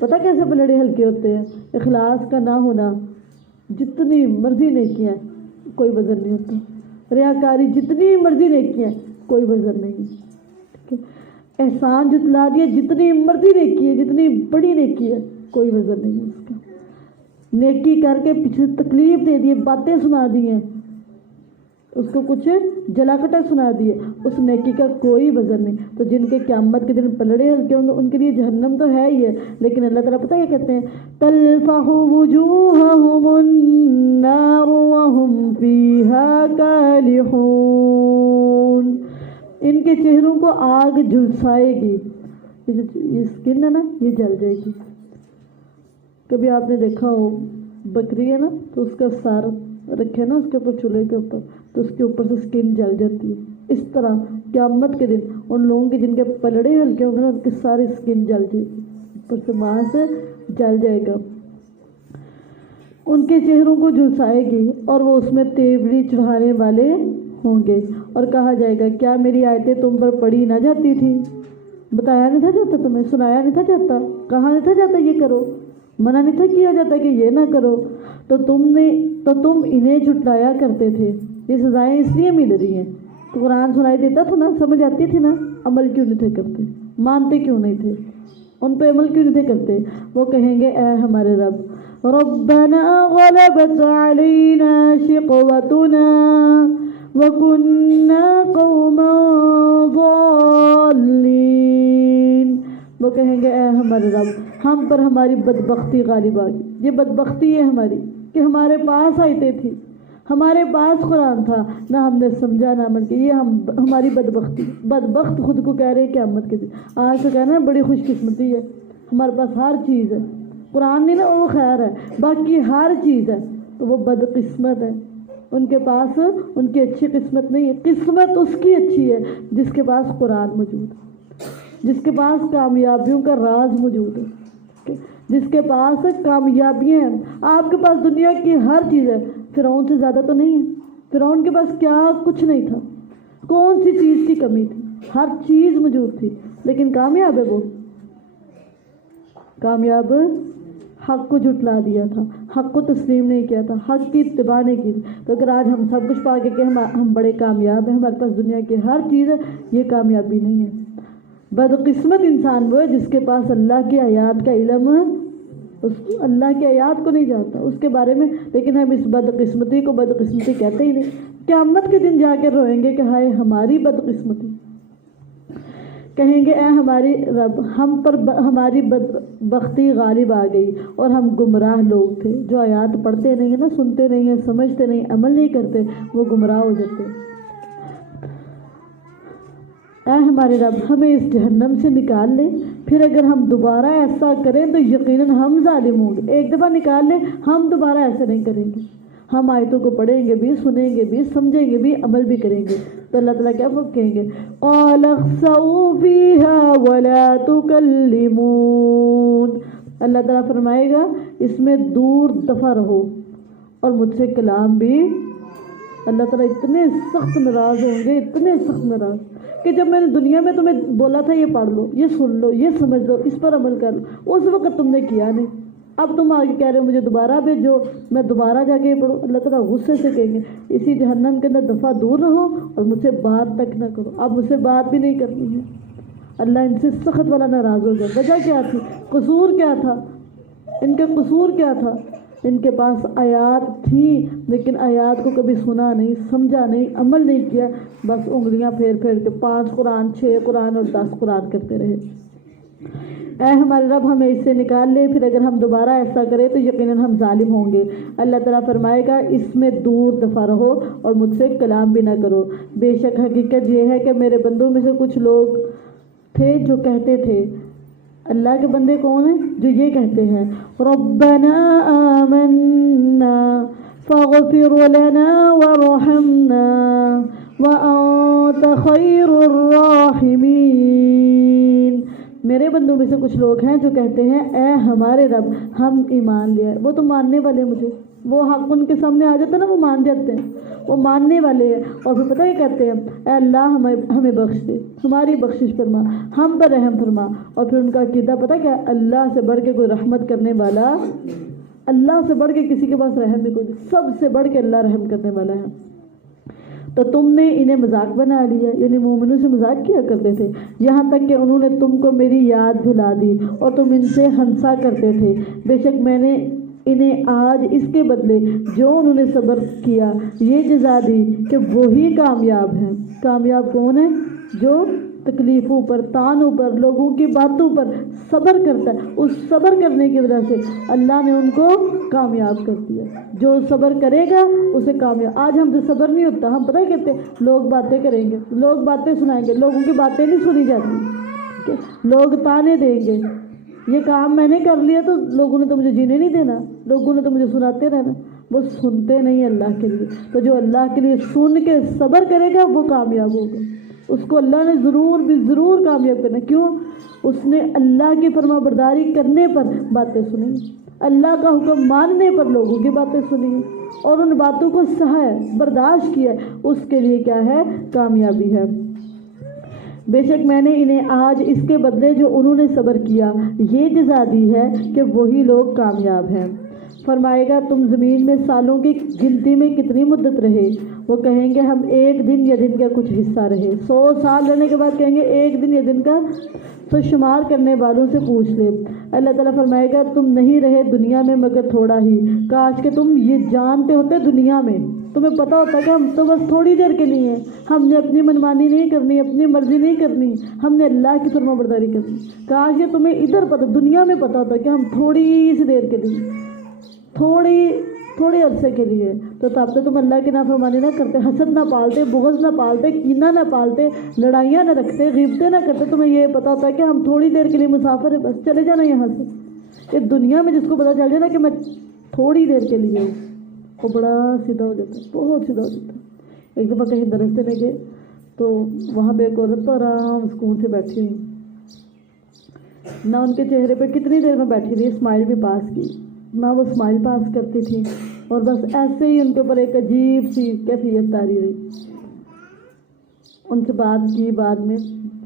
پتہ کیسے پلڑے ہلکے ہوتے ہیں؟ اخلاص کا نہ ہونا، جتنی مرضی نیکیاں کوئی وزن نہیں ہوتا، ریاکاری جتنی مرضی نیکیاں کوئی وزن نہیں، ٹھیک ہے؟ احسان جتلا دیا جتنی مرضی نیکی ہے، جتنی بڑی نیکی ہے کوئی وزن نہیں ہے اس کا، نیکی کر کے پیچھے تکلیف دے دیے، باتیں سنا دی ہیں، اس کو کچھ جلا کٹا سنا دیے، اس نیکی کا کوئی وزن نہیں۔ تو جن کے قیامت کے دن پلڑے ہلکے ہوں گے ان کے لیے جہنم تو ہے ہی ہے، لیکن اللہ تعالیٰ پتہ کیا کہتے ہیں؟ تلفح وجوہہم النار وہم فیہا کالحون، ان کے چہروں کو آگ جھلسائے گی، یہ اسکن ہے نا یہ جل جائے گی۔ کبھی آپ نے دیکھا ہو بکری ہے نا تو اس کا سر رکھے نا اس کے اوپر چولہے کے اوپر تو اس کے اوپر سے اسکن جل جاتی ہے، اس طرح قیامت کے دن ان لوگوں کے جن کے پلڑے ہلکے ہوں گے نا ان کی ساری اسکن جل جائے گی، اوپر سے ماس جل جائے گا، ان کے چہروں کو جھلسائے گی اور وہ اس میں تیوری چڑھانے والے ہوں گے، اور کہا جائے گا کیا میری آیتیں تم پر پڑھی نہ جاتی تھی؟ بتایا نہیں تھا جاتا تمہیں، سنایا نہیں تھا جاتا، کہا نہیں تھا جاتا یہ کرو، منع نہیں تھا کیا جاتا کہ یہ نہ کرو، تو تم انہیں جھٹلایا کرتے تھے، یہ سزائیں اس لیے مل رہی ہیں۔ تو قرآن سنائی دیتا تھا نا، سمجھ آتی تھی نا، عمل کیوں نہیں تھے کرتے، مانتے کیوں نہیں تھے، ان پہ عمل کیوں نہیں تھے کرتے؟ وہ کہیں گے اے ہمارے رب، ربنا غلبت علینا شقوتنا وَكُنَّا قَوْمًا ضَالِّينَ، وہ کہیں گے اے ہمارے رب ہم پر ہماری بدبختی غالب آ گئی، یہ بدبختی ہے ہماری کہ ہمارے پاس آیتیں تھی، ہمارے پاس قرآن تھا، نہ ہم نے سمجھا نہ عمل کیا، یہ ہماری بدبختی، بدبخت خود کو کہہ رہے ہیں قیامت کے دن۔ آج تو کہنا ہے بڑی خوش قسمتی ہے، ہمارے پاس ہر چیز ہے، قرآن نہیں نا وہ خیر ہے، باقی ہر چیز ہے، تو وہ بدقسمت ہے، ان کے پاس ان کی اچھی قسمت نہیں ہے۔ قسمت اس کی اچھی ہے جس کے پاس قرآن موجود ہے، جس کے پاس کامیابیوں کا راز موجود ہے، جس کے پاس کامیابیاں ہیں۔ آپ کے پاس دنیا کی ہر چیز ہے، فرعون سے زیادہ تو نہیں ہے۔ فرعون کے پاس کیا کچھ نہیں تھا، کون سی چیز کی کمی تھی؟ ہر چیز موجود تھی، لیکن کامیاب ہے وہ، کامیاب حق کو جھٹلا دیا تھا، حق کو تسلیم نہیں کیا تھا، حق کی اتباع نہیں کی تھی۔ تو اگر آج ہم سب کچھ پا کے کہ ہم بڑے کامیاب ہیں، ہمارے پاس دنیا کی ہر چیز ہے، یہ کامیابی نہیں ہے۔ بدقسمت انسان وہ ہے جس کے پاس اللہ کی آیات کا علم، اس اللہ کی آیات کو نہیں جانتا اس کے بارے میں، لیکن ہم اس بدقسمتی کو بدقسمتی کہتے ہی نہیں۔ قیامت کے دن جا کے روئیں گے کہ ہائے ہماری بدقسمتی، کہیں گے اے ہماری رب ہم پر ہماری بدبختی غالب آ گئی اور ہم گمراہ لوگ تھے۔ جو آیات پڑھتے نہیں ہیں نا، سنتے نہیں ہیں، سمجھتے نہیں، عمل نہیں کرتے، وہ گمراہ ہو جاتے۔ اے ہمارے رب ہمیں اس جہنم سے نکال لے، پھر اگر ہم دوبارہ ایسا کریں تو یقیناً ہم ظالم ہوں گے۔ ایک دفعہ نکال لیں، ہم دوبارہ ایسا نہیں کریں گے، ہم آیتوں کو پڑھیں گے بھی، سنیں گے بھی، سمجھیں گے بھی، عمل بھی کریں گے۔ تو اللہ تعالیٰ کیا کہیں گے؟ قَالَ اخْسَئُوا فِيهَا وَلَا تُكَلِّمُونِ، اللہ تعالیٰ فرمائے گا اس میں دور دفع رہو اور مجھ سے کلام بھی۔ اللہ تعالیٰ اتنے سخت ناراض ہوں گے، اتنے سخت ناراض کہ جب میں نے دنیا میں تمہیں بولا تھا یہ پڑھ لو، یہ سن لو، یہ سمجھ لو، اس پر عمل کر لو، اس وقت تم نے کیا نہیں، اب تم آگے کہہ رہے ہو مجھے دوبارہ بھیجو، میں دوبارہ جا کے یہ پڑھوں۔ اللہ تعالیٰ غصے سے کہیں گے اسی جہنم کے اندر دفعہ دور رہو اور مجھ سے بات تک نہ کرو، اب مجھ سے بات بھی نہیں کرنی ہے۔ اللہ ان سے سخت والا ناراض ہو گیا۔ وجہ کیا تھی؟ قصور کیا تھا؟ ان کا قصور کیا تھا؟ ان کے پاس آیات تھی لیکن آیات کو کبھی سنا نہیں، سمجھا نہیں، عمل نہیں کیا، بس انگلیاں پھیر پھیر کے 5 قرآن 6 قرآن اور 10 قرآن کرتے رہے۔ اے ہمارے رب ہمیں اس سے نکال لے، پھر اگر ہم دوبارہ ایسا کریں تو یقیناً ہم ظالم ہوں گے۔ اللہ تعالیٰ فرمائے گا اس میں دور دفع رہو اور مجھ سے کلام بھی نہ کرو۔ بے شک حقیقت یہ ہے کہ میرے بندوں میں سے کچھ لوگ تھے جو کہتے تھے، اللہ کے بندے کون ہیں؟ جو یہ کہتے ہیں ربنا آمنا فاغفر لنا وارحمنا وانت خیر الراحمین۔ میرے بندوں میں سے کچھ لوگ ہیں جو کہتے ہیں اے ہمارے رب ہم ایمان لے آئے، وہ تو ماننے والے مجھے، وہ حق ان کے سامنے آ جاتا ہے نا وہ مان جاتے ہیں, وہ ماننے والے ہیں. اور پھر پتہ کیا کہتے ہیں, اے اللہ ہمیں بخش دے, ہماری بخشش فرما, ہم پر رحم فرما. اور پھر ان کا عقیدہ پتہ کیا, اللہ سے بڑھ کے کوئی رحمت کرنے والا, اللہ سے بڑھ کے کسی کے پاس رحم نہیں کوئی, سب سے بڑھ کے اللہ رحم کرنے والا ہے. تو تم نے انہیں مذاق بنا لیا, یعنی مومنوں سے مذاق کیا کرتے تھے, یہاں تک کہ انہوں نے تم کو میری یاد بھلا دی اور تم ان سے ہنسا کرتے تھے. بے شک میں نے انہیں آج اس کے بدلے جو انہوں نے صبر کیا یہ جزا دی کہ وہی کامیاب ہیں. کامیاب کون ہے؟ جو تکلیفوں پر, تانوں پر, لوگوں کی باتوں پر صبر کرتا ہے. اس صبر کرنے کی وجہ سے اللہ نے ان کو کامیاب کر دیا. جو صبر کرے گا اسے کامیاب. آج ہم سے صبر نہیں ہوتا, ہم پتہ کہتے لوگ باتیں کریں گے, لوگ باتیں سنائیں گے, لوگوں کی باتیں نہیں سنی جاتی, لوگ تانے دیں گے, یہ کام میں نے کر لیا تو لوگوں نے تو مجھے جینے نہیں دینا, لوگوں نے تو مجھے سناتے رہنا. وہ سنتے نہیں اللہ کے لیے. تو جو اللہ کے لیے سن کے صبر کرے گا وہ کامیاب ہوگا. اس کو اللہ نے ضرور کامیاب کرنا. کیوں؟ اس نے اللہ کی فرما برداری کرنے پر باتیں سنی, اللہ کا حکم ماننے پر لوگوں کی باتیں سنی اور ان باتوں کو سہا ہے, برداشت کیا, اس کے لیے کیا ہے؟ کامیابی ہے. بے شک میں نے انہیں آج اس کے بدلے جو انہوں نے صبر کیا یہ جزا دی ہے کہ وہی لوگ کامیاب ہیں. فرمائے گا تم زمین میں سالوں کی گنتی میں کتنی مدت رہے؟ وہ کہیں گے ہم ایک دن یا دن کا کچھ حصہ رہے. 100 سال رہنے کے بعد کہیں گے ایک دن یا دن کا, تو شمار کرنے والوں سے پوچھ لے. اللہ تعالیٰ فرمائے گا تم نہیں رہے دنیا میں مگر تھوڑا ہی, کاش کہ تم یہ جانتے ہوتے دنیا میں, تمہیں پتہ ہوتا کہ ہم تو بس تھوڑی دیر کے لیے ہیں, ہم نے اپنی منمانی نہیں کرنی, اپنی مرضی نہیں کرنی, ہم نے اللہ کی فرما برداری کرنی. کاش یہ تمہیں ادھر پتہ, دنیا میں پتہ ہوتا کہ ہم تھوڑی سی دیر کے لیے, تھوڑے عرصے کے لیے, تو تب تو تم اللہ کی نافرمانی نہ کرتے, حسد نہ پالتے, بغض نہ پالتے, کینہ نہ پالتے, لڑائیاں نہ رکھتے, غیبتیں نہ کرتے. تمہیں یہ پتہ ہوتا ہے کہ ہم تھوڑی دیر کے لیے مسافر ہیں, بس چلے جانا یہاں سے. یہ دنیا میں جس کو پتہ چل جائے نا کہ میں تھوڑی دیر کے لیے ہوں, وہ بڑا سیدھا ہو جاتا ہے, بہت سیدھا ہو جاتا ہے. ایک دفعہ کہیں درستے میں گئے تو وہاں پہ ایک عورت تو آرام سکون سے بیٹھی ہوئی, نہ ان کے چہرے پہ کتنی دیر میں بیٹھی رہی, اسمائل بھی پاس کی, نہ وہ اسمائل پاس کرتی تھی, اور بس ایسے ہی ان کے اوپر ایک عجیب سی کیفیت تاری رہی. ان سے بات کی, بعد میں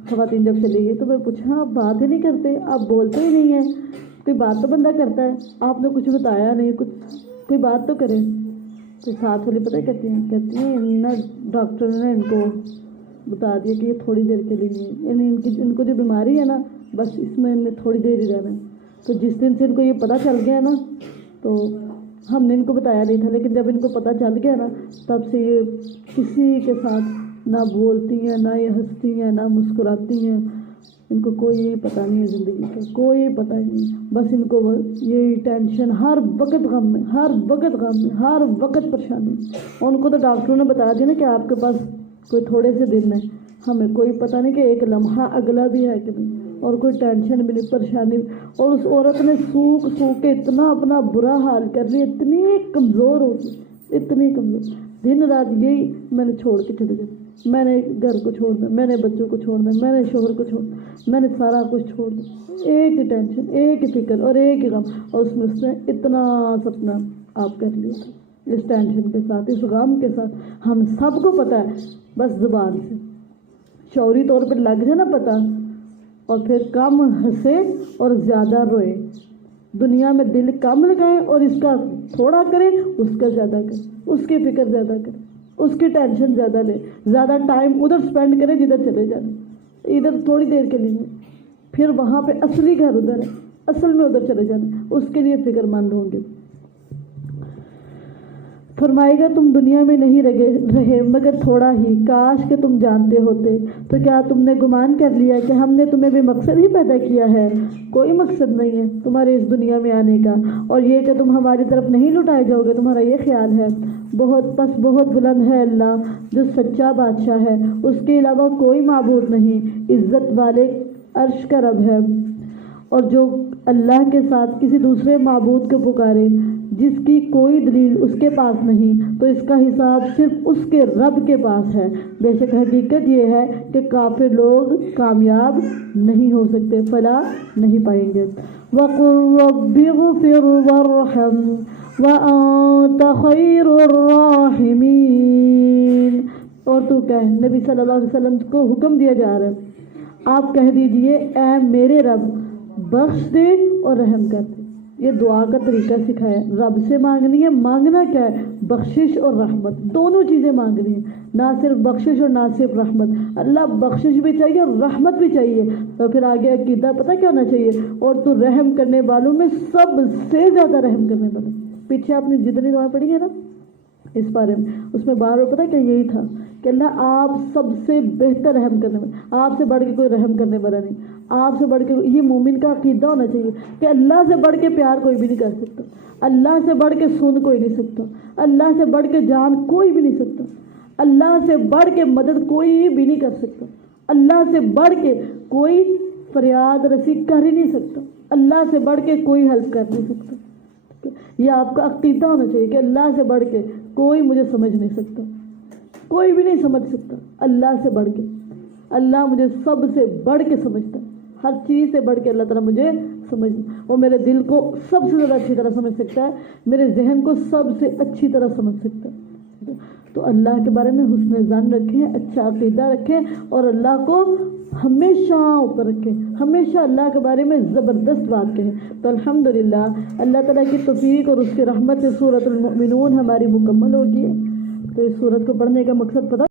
خواتین جب چلی گئی تو میں پوچھا آپ بات ہی نہیں کرتے, آپ بولتے ہی نہیں ہیں, کوئی بات تو بندہ کرتا ہے, آپ نے کچھ بتایا نہیں, کوئی بات تو کریں. تو ساتھ والی پتہ کہتی ہیں ڈاکٹر نے ان کو بتا دیا کہ یہ تھوڑی دیر کے لیے نہیں, یعنی ان کو جو بیماری ہے نا بس اس میں انہیں تھوڑی دیر ہی رہنا ہے. تو جس دن سے ان کو یہ پتہ چل گیا نا, تو ہم نے ان کو بتایا نہیں تھا, لیکن جب ان کو پتہ چل گیا نا تب سے یہ کسی کے ساتھ نہ بولتی ہیں, نہ یہ ہنستی ہیں, نہ مسکراتی ہیں. ان کو کوئی پتہ نہیں ہے زندگی کا, کوئی پتہ ہی نہیں. بس ان کو یہی ٹینشن, ہر وقت غم میں, ہر وقت پریشانی. ان کو تو ڈاکٹروں نے بتا دیا نا کہ آپ کے پاس کوئی تھوڑے سے دن ہے, ہمیں کوئی پتہ نہیں کہ ایک لمحہ اگلا بھی ہے کہ نہیں, اور کوئی ٹینشن بھی نہیں, پریشانی. اور اس عورت نے سوکھ کے اتنا اپنا برا حال کر لیا, اتنی کمزور ہوگی, اتنی کمزور. دن رات یہی میں نے چھوڑ کے چلے جانا, میں نے گھر کو چھوڑنا, میں نے بچوں کو چھوڑنا, میں نے شوہر کو چھوڑنا, میں نے سارا کچھ چھوڑ دیا. ایک ہی ٹینشن, ایک ہی فکر اور ایک ہی غم, اور اس میں اس نے اتنا سپنا آپ کر لیا تھا. اس ٹینشن کے ساتھ, اس غم کے ساتھ. ہم سب کو پتہ ہے, بس زبان سے شعوری طور پر لگ جائے نا پتہ, اور پھر کم ہنسے اور زیادہ روئے. دنیا میں دل کم لگائیں اور اس کا تھوڑا کریں, اس کا زیادہ کریں, اس کی فکر زیادہ کریں, اس کی ٹینشن زیادہ لیں, زیادہ ٹائم ادھر سپینڈ کریں جدھر چلے جانے. ادھر تھوڑی دیر کے لیے, پھر وہاں پہ اصلی گھر ادھر ہے, اصل میں ادھر چلے جانے, اس کے لیے فکر مند ہوں گے. فرمائے گا تم دنیا میں نہیں رہے مگر تھوڑا ہی, کاش کہ تم جانتے ہوتے. تو کیا تم نے گمان کر لیا کہ ہم نے تمہیں بے مقصد ہی پیدا کیا ہے؟ کوئی مقصد نہیں ہے تمہارے اس دنیا میں آنے کا, اور یہ کہ تم ہماری طرف نہیں لوٹائے جاؤ گے, تمہارا یہ خیال ہے. بہت بلند ہے اللہ جو سچا بادشاہ ہے, اس کے علاوہ کوئی معبود نہیں, عزت والے عرش کا رب ہے. اور جو اللہ کے ساتھ کسی دوسرے معبود کو پکارے جس کی کوئی دلیل اس کے پاس نہیں, تو اس کا حساب صرف اس کے رب کے پاس ہے. بے شک حقیقت یہ ہے کہ کافر لوگ کامیاب نہیں ہو سکتے, فلاح نہیں پائیں گے. وَقُلْ رَبِّ اغْفِرْ وَارْحَمْ, وأنت خير الراحمين. اور تو کہہ، نبی صلی اللہ علیہ وسلم کو حکم دیا جا رہا ہے، آپ کہہ دیجئے اے میرے رب بخش دے اور رحم کر دے. یہ دعا کا طریقہ سکھایا. رب سے مانگنی ہے. مانگنا کیا ہے؟ بخشش اور رحمت، دونوں چیزیں مانگنی ہے، نہ صرف بخشش اور نہ صرف رحمت. اللہ بخشش بھی چاہیے اور رحمت بھی چاہیے. اور پھر آگے عقیدہ پتہ کیا ہونا چاہیے؟ اور تو رحم کرنے والوں میں سب سے زیادہ رحم کرنے والا. پیچھے آپ نے جتنی دعائیں پڑھی ہے نا اس بارے میں، اس میں بار بار پتہ کیا یہی تھا کہ اللہ آپ سب سے بہتر رحم کرنے والا، آپ سے بڑھ کے کوئی رحم کرنے والا نہیں. آپ سے بڑھ کے یہ مومن کا عقیدہ ہونا چاہیے کہ اللہ سے بڑھ کے پیار کوئی بھی نہیں کر سکتا، اللہ سے بڑھ کے سن کوئی نہیں سکتا، اللہ سے بڑھ کے جان کوئی بھی نہیں سکتا، اللہ سے بڑھ کے مدد کوئی بھی نہیں کر سکتا، اللہ سے بڑھ کے کوئی فریاد رسی کر ہی نہیں سکتا، اللہ سے بڑھ کے کوئی ہیلپ کر نہیں سکتا. یہ آپ کا عقیدہ ہونا چاہیے کہ اللہ سے بڑھ کے کوئی مجھے سمجھ نہیں سکتا، کوئی بھی نہیں سمجھ سکتا اللہ سے بڑھ کے. اللہ مجھے سب سے بڑھ کے سمجھتا ہے، ہر چیز سے بڑھ کے اللہ تعالیٰ مجھے سمجھ، وہ میرے دل کو سب سے زیادہ اچھی طرح سمجھ سکتا ہے، میرے ذہن کو سب سے اچھی طرح سمجھ سکتا ہے. تو اللہ کے بارے میں حسن ظن رکھیں، اچھا عقیدہ رکھیں اور اللہ کو ہمیشہ اوپر رکھیں، ہمیشہ اللہ کے بارے میں زبردست بات کہیں. تو الحمدللہ اللہ تعالیٰ کی توفیق اور اس کی رحمت سے سورۃ المؤمنون ہماری مکمل ہوگی. تو اس سورت کو پڑھنے کا مقصد پتہ